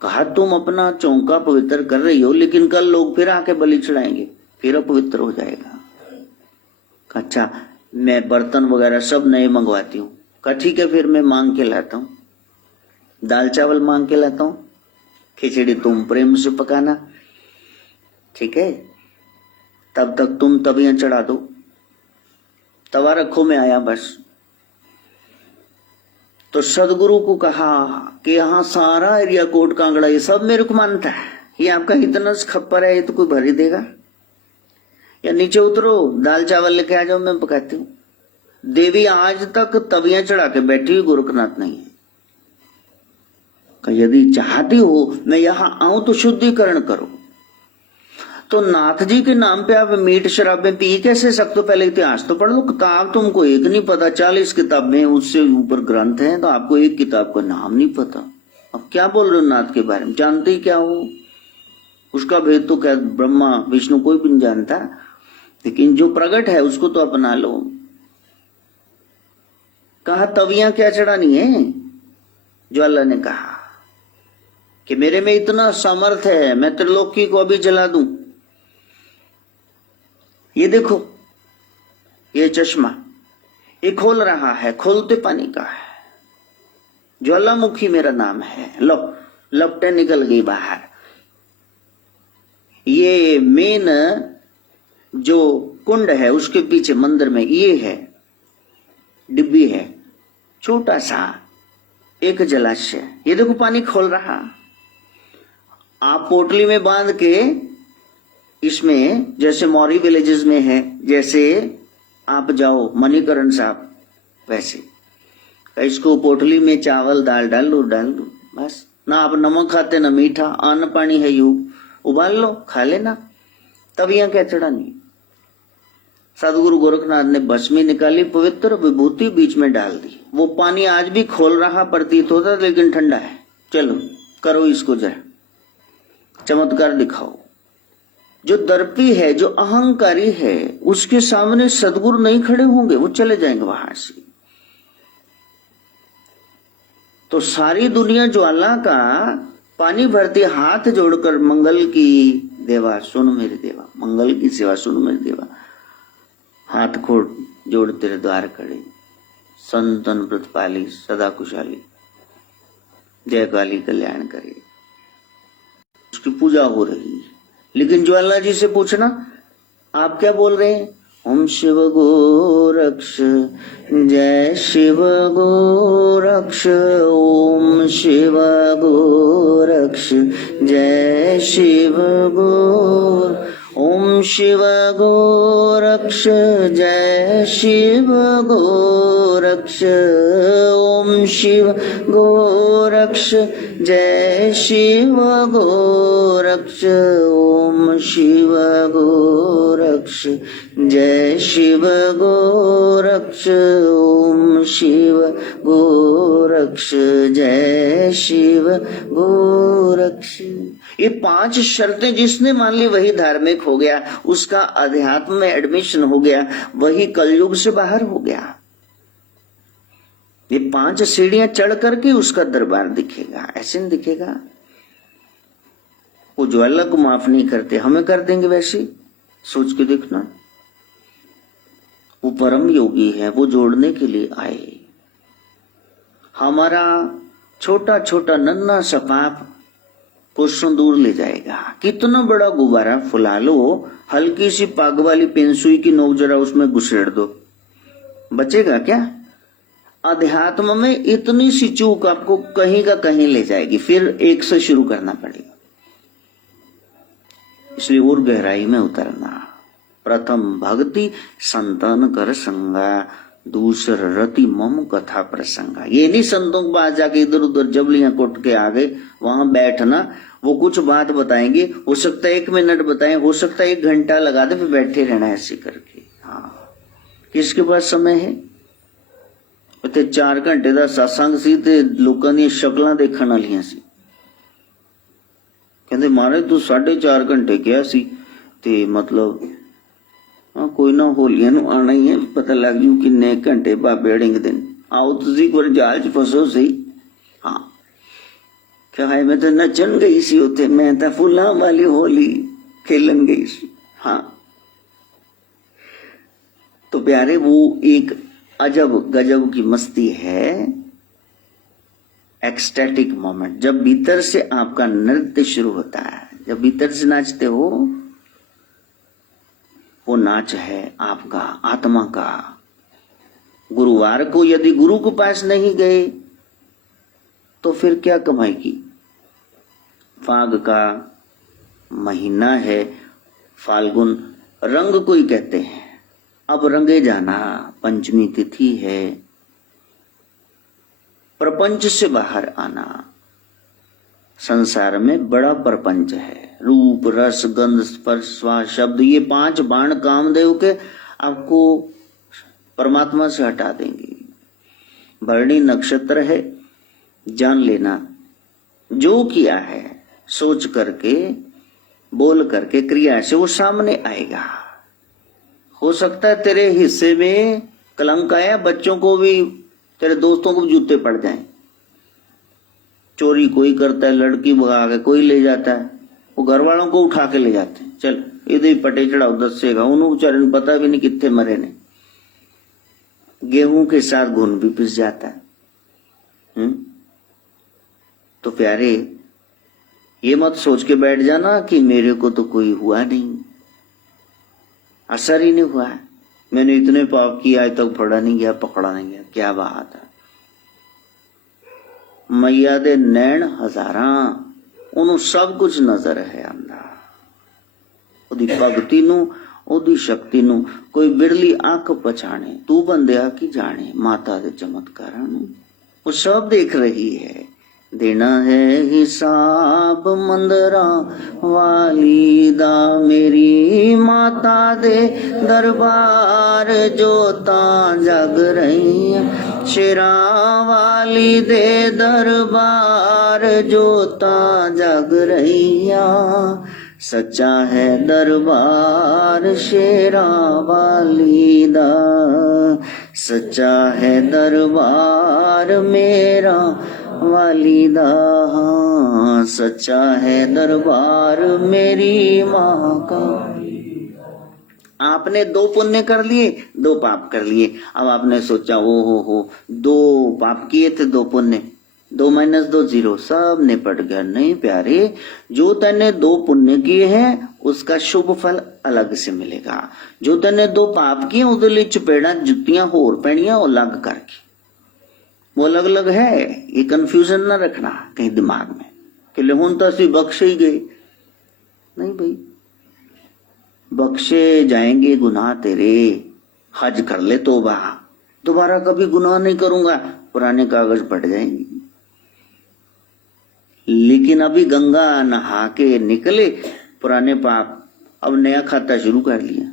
कहा तुम अपना चौका पवित्र कर रही हो, लेकिन कल लोग फिर आके बलि चढ़ाएंगे, फिर अपवित्र हो जाएगा। अच्छा मैं बर्तन वगैरह सब नए मंगवाती हूँ। कहा ठीक है, फिर मैं मांग के लाता हूँ, दाल चावल मांग के लाता हूँ, खिचड़ी तुम प्रेम से पकाना, ठीक है, तब तक तुम तवियां चढ़ा दो, तवा रखो, मैं आया बस। तो सदगुरु को कहा कि यहाँ सारा एरिया कोट कांगड़ा ये सब मेरे को मानता है, ये आपका इतना खप्पर है, ये तो कोई भर ही देगा। या नीचे उतरो, दाल चावल लेके आ जाओ, मैं पकाती हूँ। देवी आज तक तवियां चढ़ा के बैठी हुई गोरखनाथ नहीं है। यदि चाहती हो मैं यहां आऊं तो शुद्धिकरण करो। तो नाथ जी के नाम पे आप मीट शराबें पी कैसे सकते हो? पहले इतिहास तो पढ़ लो। किताब तुमको एक नहीं पता, 40 किताबें उससे ऊपर ग्रंथ हैं, तो आपको एक किताब का नाम नहीं पता। अब क्या बोल रहे हो नाथ के बारे में? जानते ही क्या हो? उसका भेद तो क्या ब्रह्मा विष्णु कोई भी नहीं जानता, लेकिन जो प्रकट है उसको तो अपना लो। कहा तवियां क्या चढ़ानी है? ज्वाला ने कहा कि मेरे में इतना सामर्थ है, मैं त्रिलोकी को अभी जला दूं। ये देखो, ये चश्मा ये खोल रहा है, खोलते पानी का है, ज्वालामुखी मेरा नाम है। लो लपटे निकल गई बाहर। ये मेन जो कुंड है उसके पीछे मंदिर में ये है, डिब्बी है, छोटा सा एक जलाशय। ये देखो पानी खोल रहा। आप पोटली में बांध के इसमें, जैसे मौरी विलेजेस में है, जैसे आप जाओ मणिकरण साहब, वैसे इसको पोटली में चावल दाल डाल लो बस। ना आप नमक खाते ना मीठा, अन्न पानी है यू, उबाल लो खा लेना। तब यहां क्या चढ़ानी? सदगुरु गोरखनाथ ने भस्मी निकाली, पवित्र विभूति बीच में डाल दी। वो पानी आज भी खोल रहा प्रतीत होता, लेकिन ठंडा है। चलो करो इसको, जरा चमत्कार दिखाओ। जो दर्पी है, जो अहंकारी है, उसके सामने सदगुरु नहीं खड़े होंगे, वो चले जाएंगे वहां से। तो सारी दुनिया ज्वाला का पानी भरती, हाथ जोड़कर मंगल की देवा सुन मेरे देवा, मंगल की सेवा सुन मेरे देवा, हाथ खोड़ जोड़ तेरे द्वार खड़े, संतन प्रतिपाली सदा कुशाली, जय काली कल्याण करे। उसकी पूजा हो रही है। लेकिन ज्वाला जी से पूछना आप क्या बोल रहे हैं? ओम शिव गोरक्ष, जय शिव गोरक्ष, ओम शिव गोरक्ष, जय शिव गोर, ओम शिव गोरक्ष, जय शिव गोरक्ष, ओम शिव गोरक्ष, जय शिव गोरक्ष, ओम शिव गोरक्ष, जय शिव गोरक्ष, ओम शिव गोरक्ष, जय शिव गोरक्ष। ये 5 शर्तें जिसने मान ली वही धार्मिक हो गया, उसका अध्यात्म में एडमिशन हो गया, वही कलयुग से बाहर हो गया। ये 5 सीढ़ियां चढ़ करके उसका दरबार दिखेगा, ऐसे नहीं दिखेगा। वो ज्वाला को माफ नहीं करते, हमें कर देंगे वैसे? सोच के देखना। वो परम योगी है, वो जोड़ने के लिए आए। हमारा छोटा छोटा नन्हा सा पाप कोसों दूर ले जाएगा। कितना बड़ा गुब्बारा फुला लो, हल्की सी पाग वाली पेंसुई की नोक जरा उसमें घुसेड़ दो, बचेगा क्या? अध्यात्म में इतनी सी चूक आपको कहीं का कहीं ले जाएगी, फिर एक से शुरू करना पड़ेगा। इसलिए और गहराई में उतरना। प्रथम भक्ति संतन कर संगा, दूसर रति मम कथा प्रसंगा। ये नहीं संतों के पास जाके इधर उधर जबलियां कोट के आ गए वहां बैठना, वो कुछ बात बताएंगे, हो सकता है 1 मिनट बताएं, हो सकता है 1 घंटा लगा दे, फिर बैठे रहना ऐसे करके। हाँ, किसके पास समय है? ते 4 घंटे का सत्संग सी ते लोकां दी शक्लां देखण वालियां सी। कहते मारे तू 4.5 घंटे क्या सी ते मतलब हाँ कोई ना होलिया नूं आना ही है, पता लग जू किन्ने घंटे बाबे अड़िंगदे ने। आओ तुसीं एक बार जाल च फसो सही। हाँ क्या है, मैं तो नचन गई सी उत्थे, मैं तो फुलां वाली होली खेलन गई सी। हाँ तो प्यारे वो एक अजब गजब की मस्ती है, एक्सटैटिक मोमेंट, जब भीतर से आपका नृत्य शुरू होता है, जब भीतर से नाचते हो, वो नाच है आपका आत्मा का। गुरुवार को यदि गुरु के पास नहीं गए तो फिर क्या कमाएगी। फाग का महीना है, फाल्गुन रंग को ही कहते हैं, अब रंगे जाना, पंचमी तिथि है, प्रपंच से बाहर आना। संसार में बड़ा प्रपंच है, रूप रस गंध स्पर्श स्वाद शब्द, ये 5 बाण कामदेव के आपको परमात्मा से हटा देंगे। भरणी नक्षत्र है, जान लेना जो किया है सोच करके बोल करके क्रिया से वो सामने आएगा। हो सकता है तेरे हिस्से में कलंक आया, बच्चों को भी, तेरे दोस्तों को भी जूते पड़ जाएं। चोरी कोई करता है, लड़की भगा के कोई ले जाता है, वो घर वालों को उठा के ले जाते हैं, चल इधर पटे चढ़ाओ दसेगा, उन्होंने बेचारे पता भी नहीं कितने मरे ने। गेहूं के साथ घुन भी पिस जाता है। तो प्यारे ये मत सोच के बैठ जाना कि मेरे को तो कोई हुआ नहीं, असर ही नहीं हुआ है, मैंने इतने पाप किया आज तक फड़ा नहीं गया, पकड़ा नहीं गया। क्या बात है। मैया दे नैन हजारां, ਉਹਨੂੰ सब कुछ नजर है आंदा। ਉਹਦੀ ਭਗਤੀ ਨੂੰ, ਉਹਦੀ शक्ति ਨੂੰ कोई बिरली आंख पछाणे, तू बंदिया की जाने, माता दे चमत्कारां ਨੂੰ वो सब देख रही है। देना है हिसाब मंदरा वाली दा, मेरी माता दे दरबार जोता जग रही, शेरा वाली दे दरबार जोता जग रही। सच्चा है दरबार शेरा वाली दा, सच्चा है दरबार मेरा वालिदा, सच्चा है दरबार मेरी माँ का। आपने 2 पुण्य कर लिए, 2 पाप कर लिए। अब आपने सोचा ओ हो 2 पाप किए थे, 2 पुण्य, 2 - 2 0, सब निपट गया। नहीं प्यारे, जो तने 2 पुण्य किए हैं उसका शुभ फल अलग से मिलेगा। जो तने 2 पाप किए उहदे लई चपेड़ा जुत्तियां होर पैणियां वो अलग करके, वो अलग अलग है। ये कंफ्यूजन ना रखना कहीं दिमाग में कि ले हुण तो असीं बख्शे ही गए। नहीं भाई, बख्शे जाएंगे गुनाह तेरे, हज कर ले तौबा, दोबारा कभी गुनाह नहीं करूंगा, पुराने कागज पट जाएंगे। लेकिन अभी गंगा नहा के निकले, पुराने पाप, अब नया खाता शुरू कर लिया,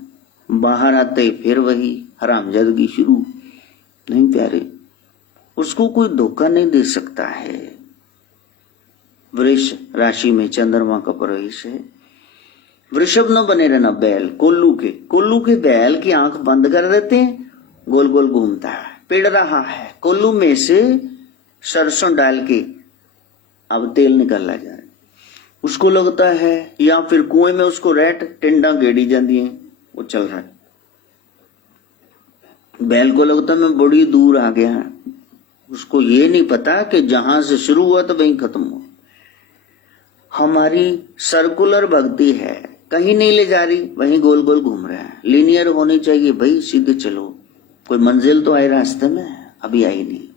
बाहर आते फिर वही हरामजादगी शुरू। नहीं प्यारे, उसको कोई धोखा नहीं दे सकता है। वृष राशि में चंद्रमा का प्रवेश है। वृषभ न बने रहना बैल, कोल्लू के बैल की आंख बंद कर देते हैं, गोल गोल घूमता है, पेड़ रहा है, कोल्लू में से सरसों डाल के अब तेल निकाला जाए, उसको लगता है, या फिर कुएं में उसको रेट टिंडा गेड़ी जाती है, वो चल रहा है। बैल को लगता है मैं बड़ी दूर आ गया, उसको ये नहीं पता कि जहां से शुरू हुआ तो वहीं खत्म हुआ। हमारी सर्कुलर भक्ति है, कहीं नहीं ले जा रही, वहीं गोल गोल घूम रहे हैं। लीनियर होनी चाहिए भाई, सीधे चलो, कोई मंजिल तो आए रास्ते में, अभी आई नहीं।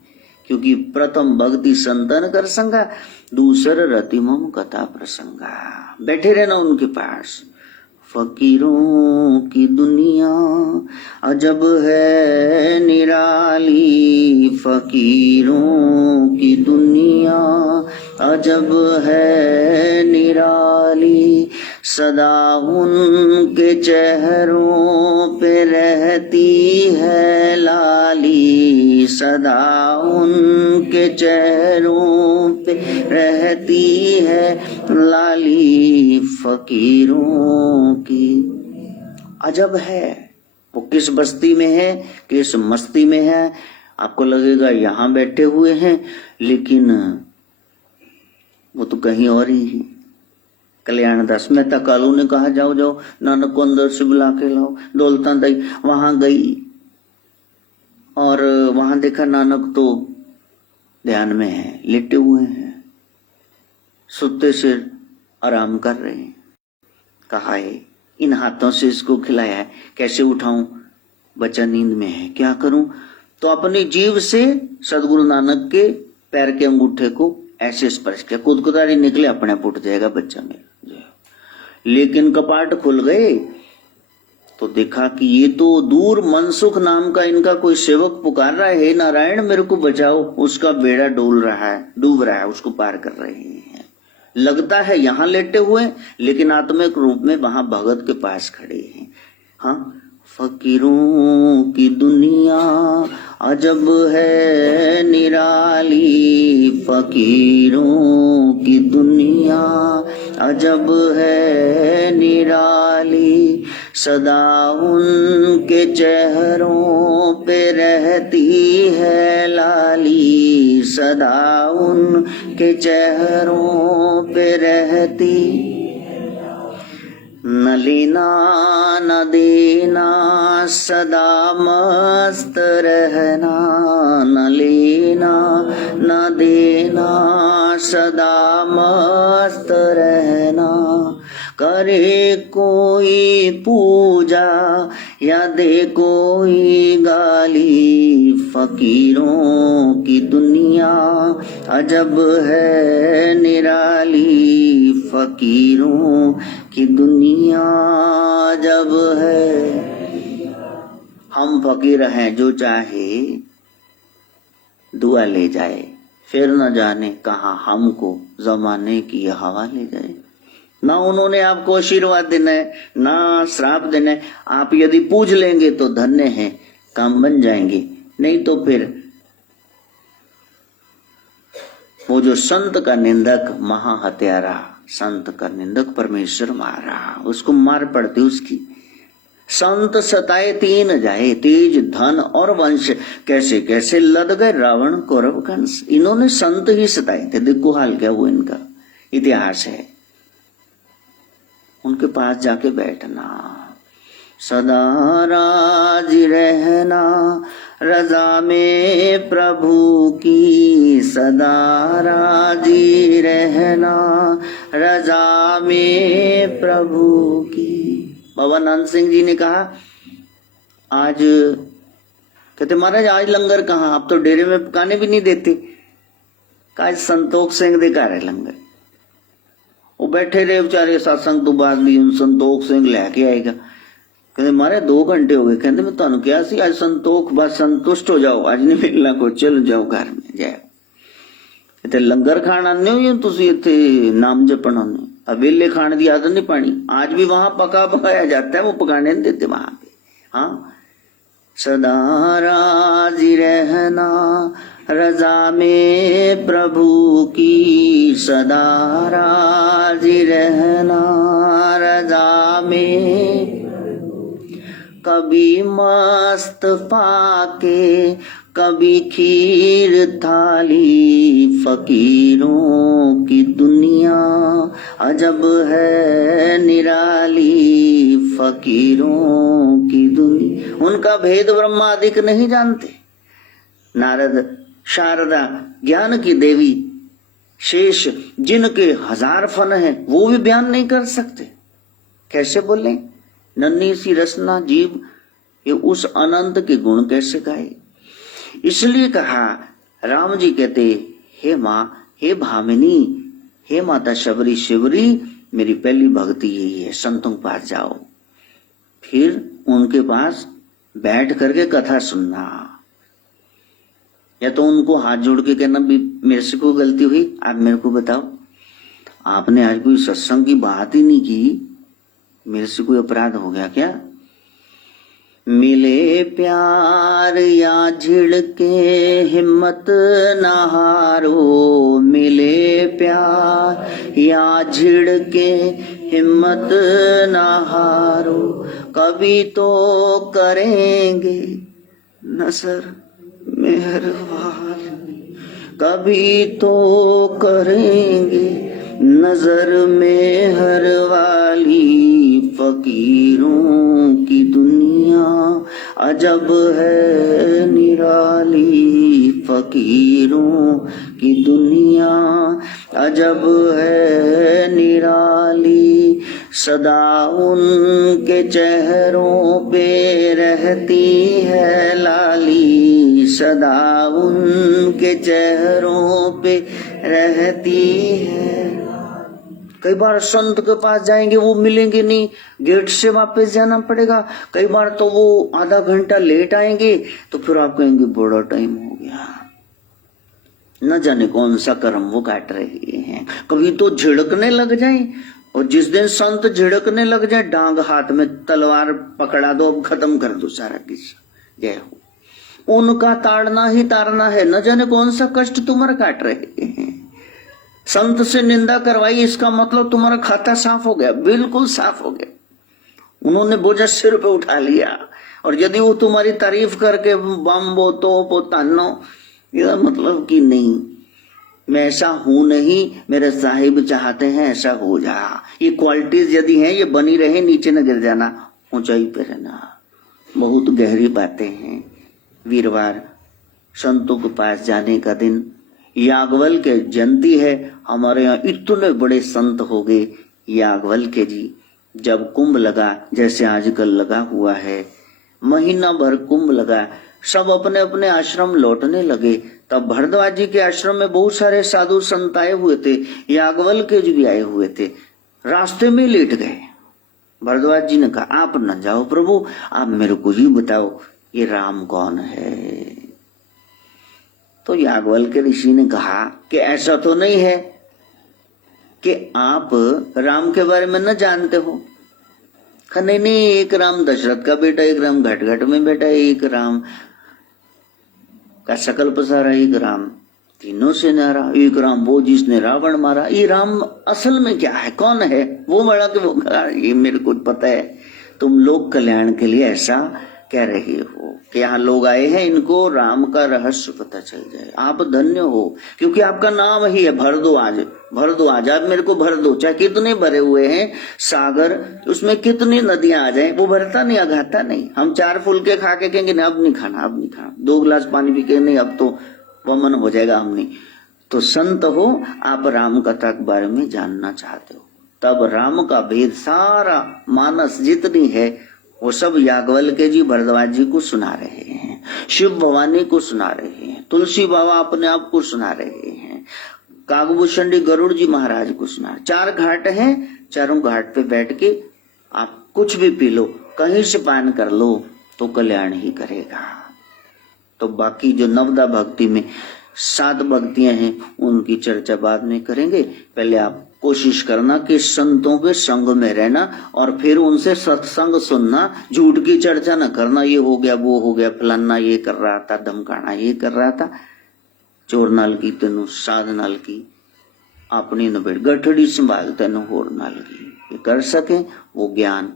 क्योंकि प्रथम भक्ति संतन कर संगा, दूसर रतिमम कथा प्रसंगा। बैठे रहना उनके पास। फकीरों की दुनिया अजब है निराली, फकीरों की दुनिया अजब है निराली, सदा उनके चेहरों पे रहती है लाली, सदा उनके चेहरों पे रहती है लाली फकीरों की। अजब है, वो किस बस्ती में है, किस मस्ती में है। आपको लगेगा यहां बैठे हुए हैं, लेकिन वो तो कहीं और ही है। कल्याणदास मेहता कालू ने कहा जाओ जाओ नानक को अंदर से बुला के लाओ। दौलता दाई वहां गई और वहां देखा नानक तो ध्यान में है, लेटे हुए हैं, सुते से आराम कर रहे हैं। कहा है इन हाथों से इसको खिलाया है, कैसे उठाऊं, बच्चा नींद में है, क्या करूं। तो अपनी जीभ से सदगुरु नानक के पैर के अंगूठे को ऐसे स्पर्श किया, कुदकुदारी निकले, अपने आप उठ जाएगा बच्चा मेरा। लेकिन कपाट खुल गए तो देखा कि ये तो दूर मनसुख नाम का इनका कोई सेवक पुकार रहा है, हे नारायण मेरे को बचाओ। उसका बेड़ा डोल रहा है, डूब रहा है, उसको पार कर रहे हैं। लगता है यहां लेटे हुए, लेकिन आत्मिक रूप में वहां भगत के पास खड़े हैं। हाँ, फकीरों की दुनिया अजब है निराली, फकीरों की दुनिया अजब है निराली, सदा उनके चेहरों पे रहती है लाली, सदा उनके चेहरों पे रहती। न लेना न देना सदा मस्त रहना, न लेना न देना सदा मस्त रहना, करे कोई पूजा या दे कोई गाली, फकीरों की दुनिया अजब है निराली, फकीरों की दुनिया अजब है। हम फकीर हैं, जो चाहे दुआ ले जाए, फिर न जाने कहां हमको जमाने की हवा ले जाए। ना उन्होंने आपको आशीर्वाद देना है, ना श्राप देना है। आप यदि पूछ लेंगे तो धन्य है, काम बन जाएंगे, नहीं तो फिर वो जो संत का निंदक महा हत्यारा, संत का निंदक परमेश्वर मारा, उसको मार पड़ती उसकी। संत सताए तीन जाए, तेज धन और वंश, कैसे कैसे लद गए रावण कौरव कंस। इन्होंने संत ही सताए थे, देखो हाल क्या हुआ इनका, इतिहास है। उनके पास जाके बैठना, सदा राजी रहना रजा में प्रभु की, सदा राजी रहना रजा में प्रभु की। बाबा नानक सिंह जी ने कहा, आज कहते महाराज आज लंगर कहाँ, आप तो डेरे में पकाने भी नहीं देते। कहा संतोख सिंह दिखा रहे लंगर, वो बैठे रहे बेचारे, सत्संग तो बाद भी संतोख सिंह लेके आएगा। कहते मारे 2 घंटे हो गए, कहते मैं तुम क्या सी आज संतोख, बस संतुष्ट हो जाओ, आज नहीं मिलना को, चलो जाओ घर में जाओ। कहते लंगर खाना नहीं हो तुसी इत्थे नाम जपना नहीं, अब वेले खाने की आदत नहीं पानी। आज भी वहां पका पकाया जाता है, वो पकाने नहीं देते वहां पे। हाँ, सदा राजी रहना रजा में प्रभु की, सदा राजी रहना रजा में। कभी मस्त पाके कभी खीर थाली, फकीरों की दुनिया अजब है निराली, फकीरों की दुनिया। उनका भेद ब्रह्मादिक नहीं जानते। नारद, शारदा, ज्ञान की देवी, शेष जिनके 1000 फन है, वो भी बयान नहीं कर सकते। कैसे बोले, नन्ही सी रसना जीव ये उस अनंत के गुण कैसे गाए। इसलिए कहा, राम जी कहते, हे माँ, हे भामिनी, हे माता शबरी शिवरी, मेरी पहली भक्ति यही है, संतों के पास जाओ, फिर उनके पास बैठ करके कथा सुनना, या तो उनको हाथ जोड़ के कहना भी मेरे से कोई गलती हुई, आप मेरे को बताओ, आपने आज कोई सत्संग की बात ही नहीं की, मेरे से कोई अपराध हो गया क्या। मिले प्यार या झिड़के हिम्मत न हारो, मिले प्यार या झिड़के हिम्मत न हारो, कभी तो करेंगे नजर मेहरबान, कभी तो करेंगे नजर मेहर वाली, फकीरों की दुनिया अजब है निराली, फकीरों की दुनिया अजब है निराली, सदा उनके चेहरों पे रहती है लाली, सदा उनके चेहरों पे रहती है। कई बार संत के पास जाएंगे वो मिलेंगे नहीं, गेट से वापस जाना पड़ेगा, कई बार तो वो आधा घंटा लेट आएंगे, तो फिर आप कहेंगे बड़ा टाइम हो गया, न जाने कौन सा कर्म वो काट रहे हैं। कभी तो झिड़कने लग जाए, और जिस दिन संत झिड़कने लग जाए, डांग हाथ में तलवार पकड़ा दो, अब खत्म कर दो सारा किस्सा, जय हो। उनका ताड़ना ही तारना है, न जाने कौन सा कष्ट तुम्हारा काट रहे हैं। संत से निंदा करवाई, इसका मतलब तुम्हारा खाता साफ हो गया, बिल्कुल साफ हो गया, उन्होंने बोझ सिर पे उठा लिया। और यदि वो तुम्हारी तारीफ करके बम्बो तोपो तानो, ये मतलब कि नहीं, मैं ऐसा हूं नहीं, मेरे साहिब चाहते हैं ऐसा हो जा। ये क्वालिटीज यदि हैं, ये बनी रहे, नीचे न गिर जाना, ऊंचाई पे रहना। बहुत गहरी बातें हैं। वीरवार संतों के पास जाने का दिन, याज्ञवल के जयंती है। हमारे यहाँ इतने बड़े संत हो गए याज्ञवल के जी। जब कुंभ लगा, जैसे आजकल लगा हुआ है, महीना भर कुंभ लगा, सब अपने अपने आश्रम लौटने लगे। तब भरद्वाज जी के आश्रम में बहुत सारे साधु संत आए हुए थे, याज्ञवल के जी भी आए हुए थे। रास्ते में लेट गए। भरद्वाज जी ने कहा, आप न जाओ प्रभु, आप मेरे को ही बताओ ये राम कौन है। तो याज्ञवल के ऋषि ने कहा कि ऐसा तो नहीं है कि आप राम के बारे में न जानते हो। नहीं नहीं, एक राम दशरथ का बेटा, एक राम घट घट में बेटा, एक राम का शकल पसारा, एक राम तीनों से नारा, एक राम वो जिसने रावण मारा। ये राम असल में क्या है, कौन है? वो बड़ा कि वो, ये मेरे को पता है, तुम लोग कल्याण के लिए ऐसा कह रहे हो कि यहाँ लोग आए हैं, इनको राम का रहस्य पता चल जाए। आप धन्य हो, क्योंकि आपका नाम ही है भरद्वाज। भरद्वाज, आप मेरे को भर दो, चाहे कितने भरे हुए हैं सागर, उसमें कितनी नदियां आ जाए, वो भरता नहीं, अघाता नहीं। हम 4 फुलके खा के कहेंगे अब नहीं खाना, अब नहीं खाना। 2 गिलास पानी पी के नहीं, अब तो वमन हो जाएगा, हम नहीं। तो संत हो, आप राम कथा के बारे में जानना चाहते हो, तब राम का भेद सारा मानस जितनी है वो सब याज्ञवल के जी भरद्वाज जी को सुना रहे हैं, शिव भवानी को सुना रहे हैं, तुलसी बाबा अपने आप को सुना रहे हैं, कागभूषणी गरुड़ जी महाराज को सुना। 4 घाट हैं, चारों घाट पे बैठ के आप कुछ भी पी लो, कहीं से पान कर लो, तो कल्याण ही करेगा। तो बाकी जो नवदा भक्ति में 7 भक्तियां हैं, उनकी चर्चा बाद में करेंगे। पहले आप कोशिश करना कि संतों के संग में रहना, और फिर उनसे सत्संग सुनना, झूठ की चर्चा न करना। ये हो गया, वो हो गया, फलाना ये कर रहा था, धमकाना ये कर रहा था। चोर नाल की तेनु साध नाल की, अपनी न बेट गठड़ी संभाल तेनु होर नाल की। ये कर सके वो ज्ञान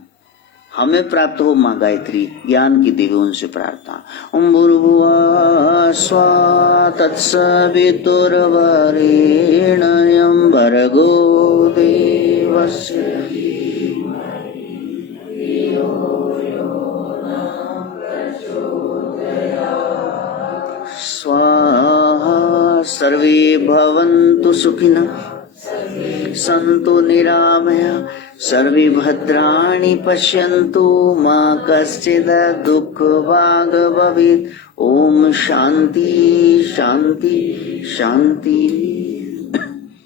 हमें प्राप्त हो। माँ गायत्री ज्ञान की देवी, उनसे प्रार्थना। ओम भूर्भुवः स्वः तत्सवितुर्वरेण्यं भर्गो देवस्य स्वाहा। सर्वे भवन्तु सुखिनः, सन्तु निरामया, सर्वे भद्राणि पश्यन्तु, मा कश्चित् दुःखभाग् भवेत्। ओम शांति शांति शांति।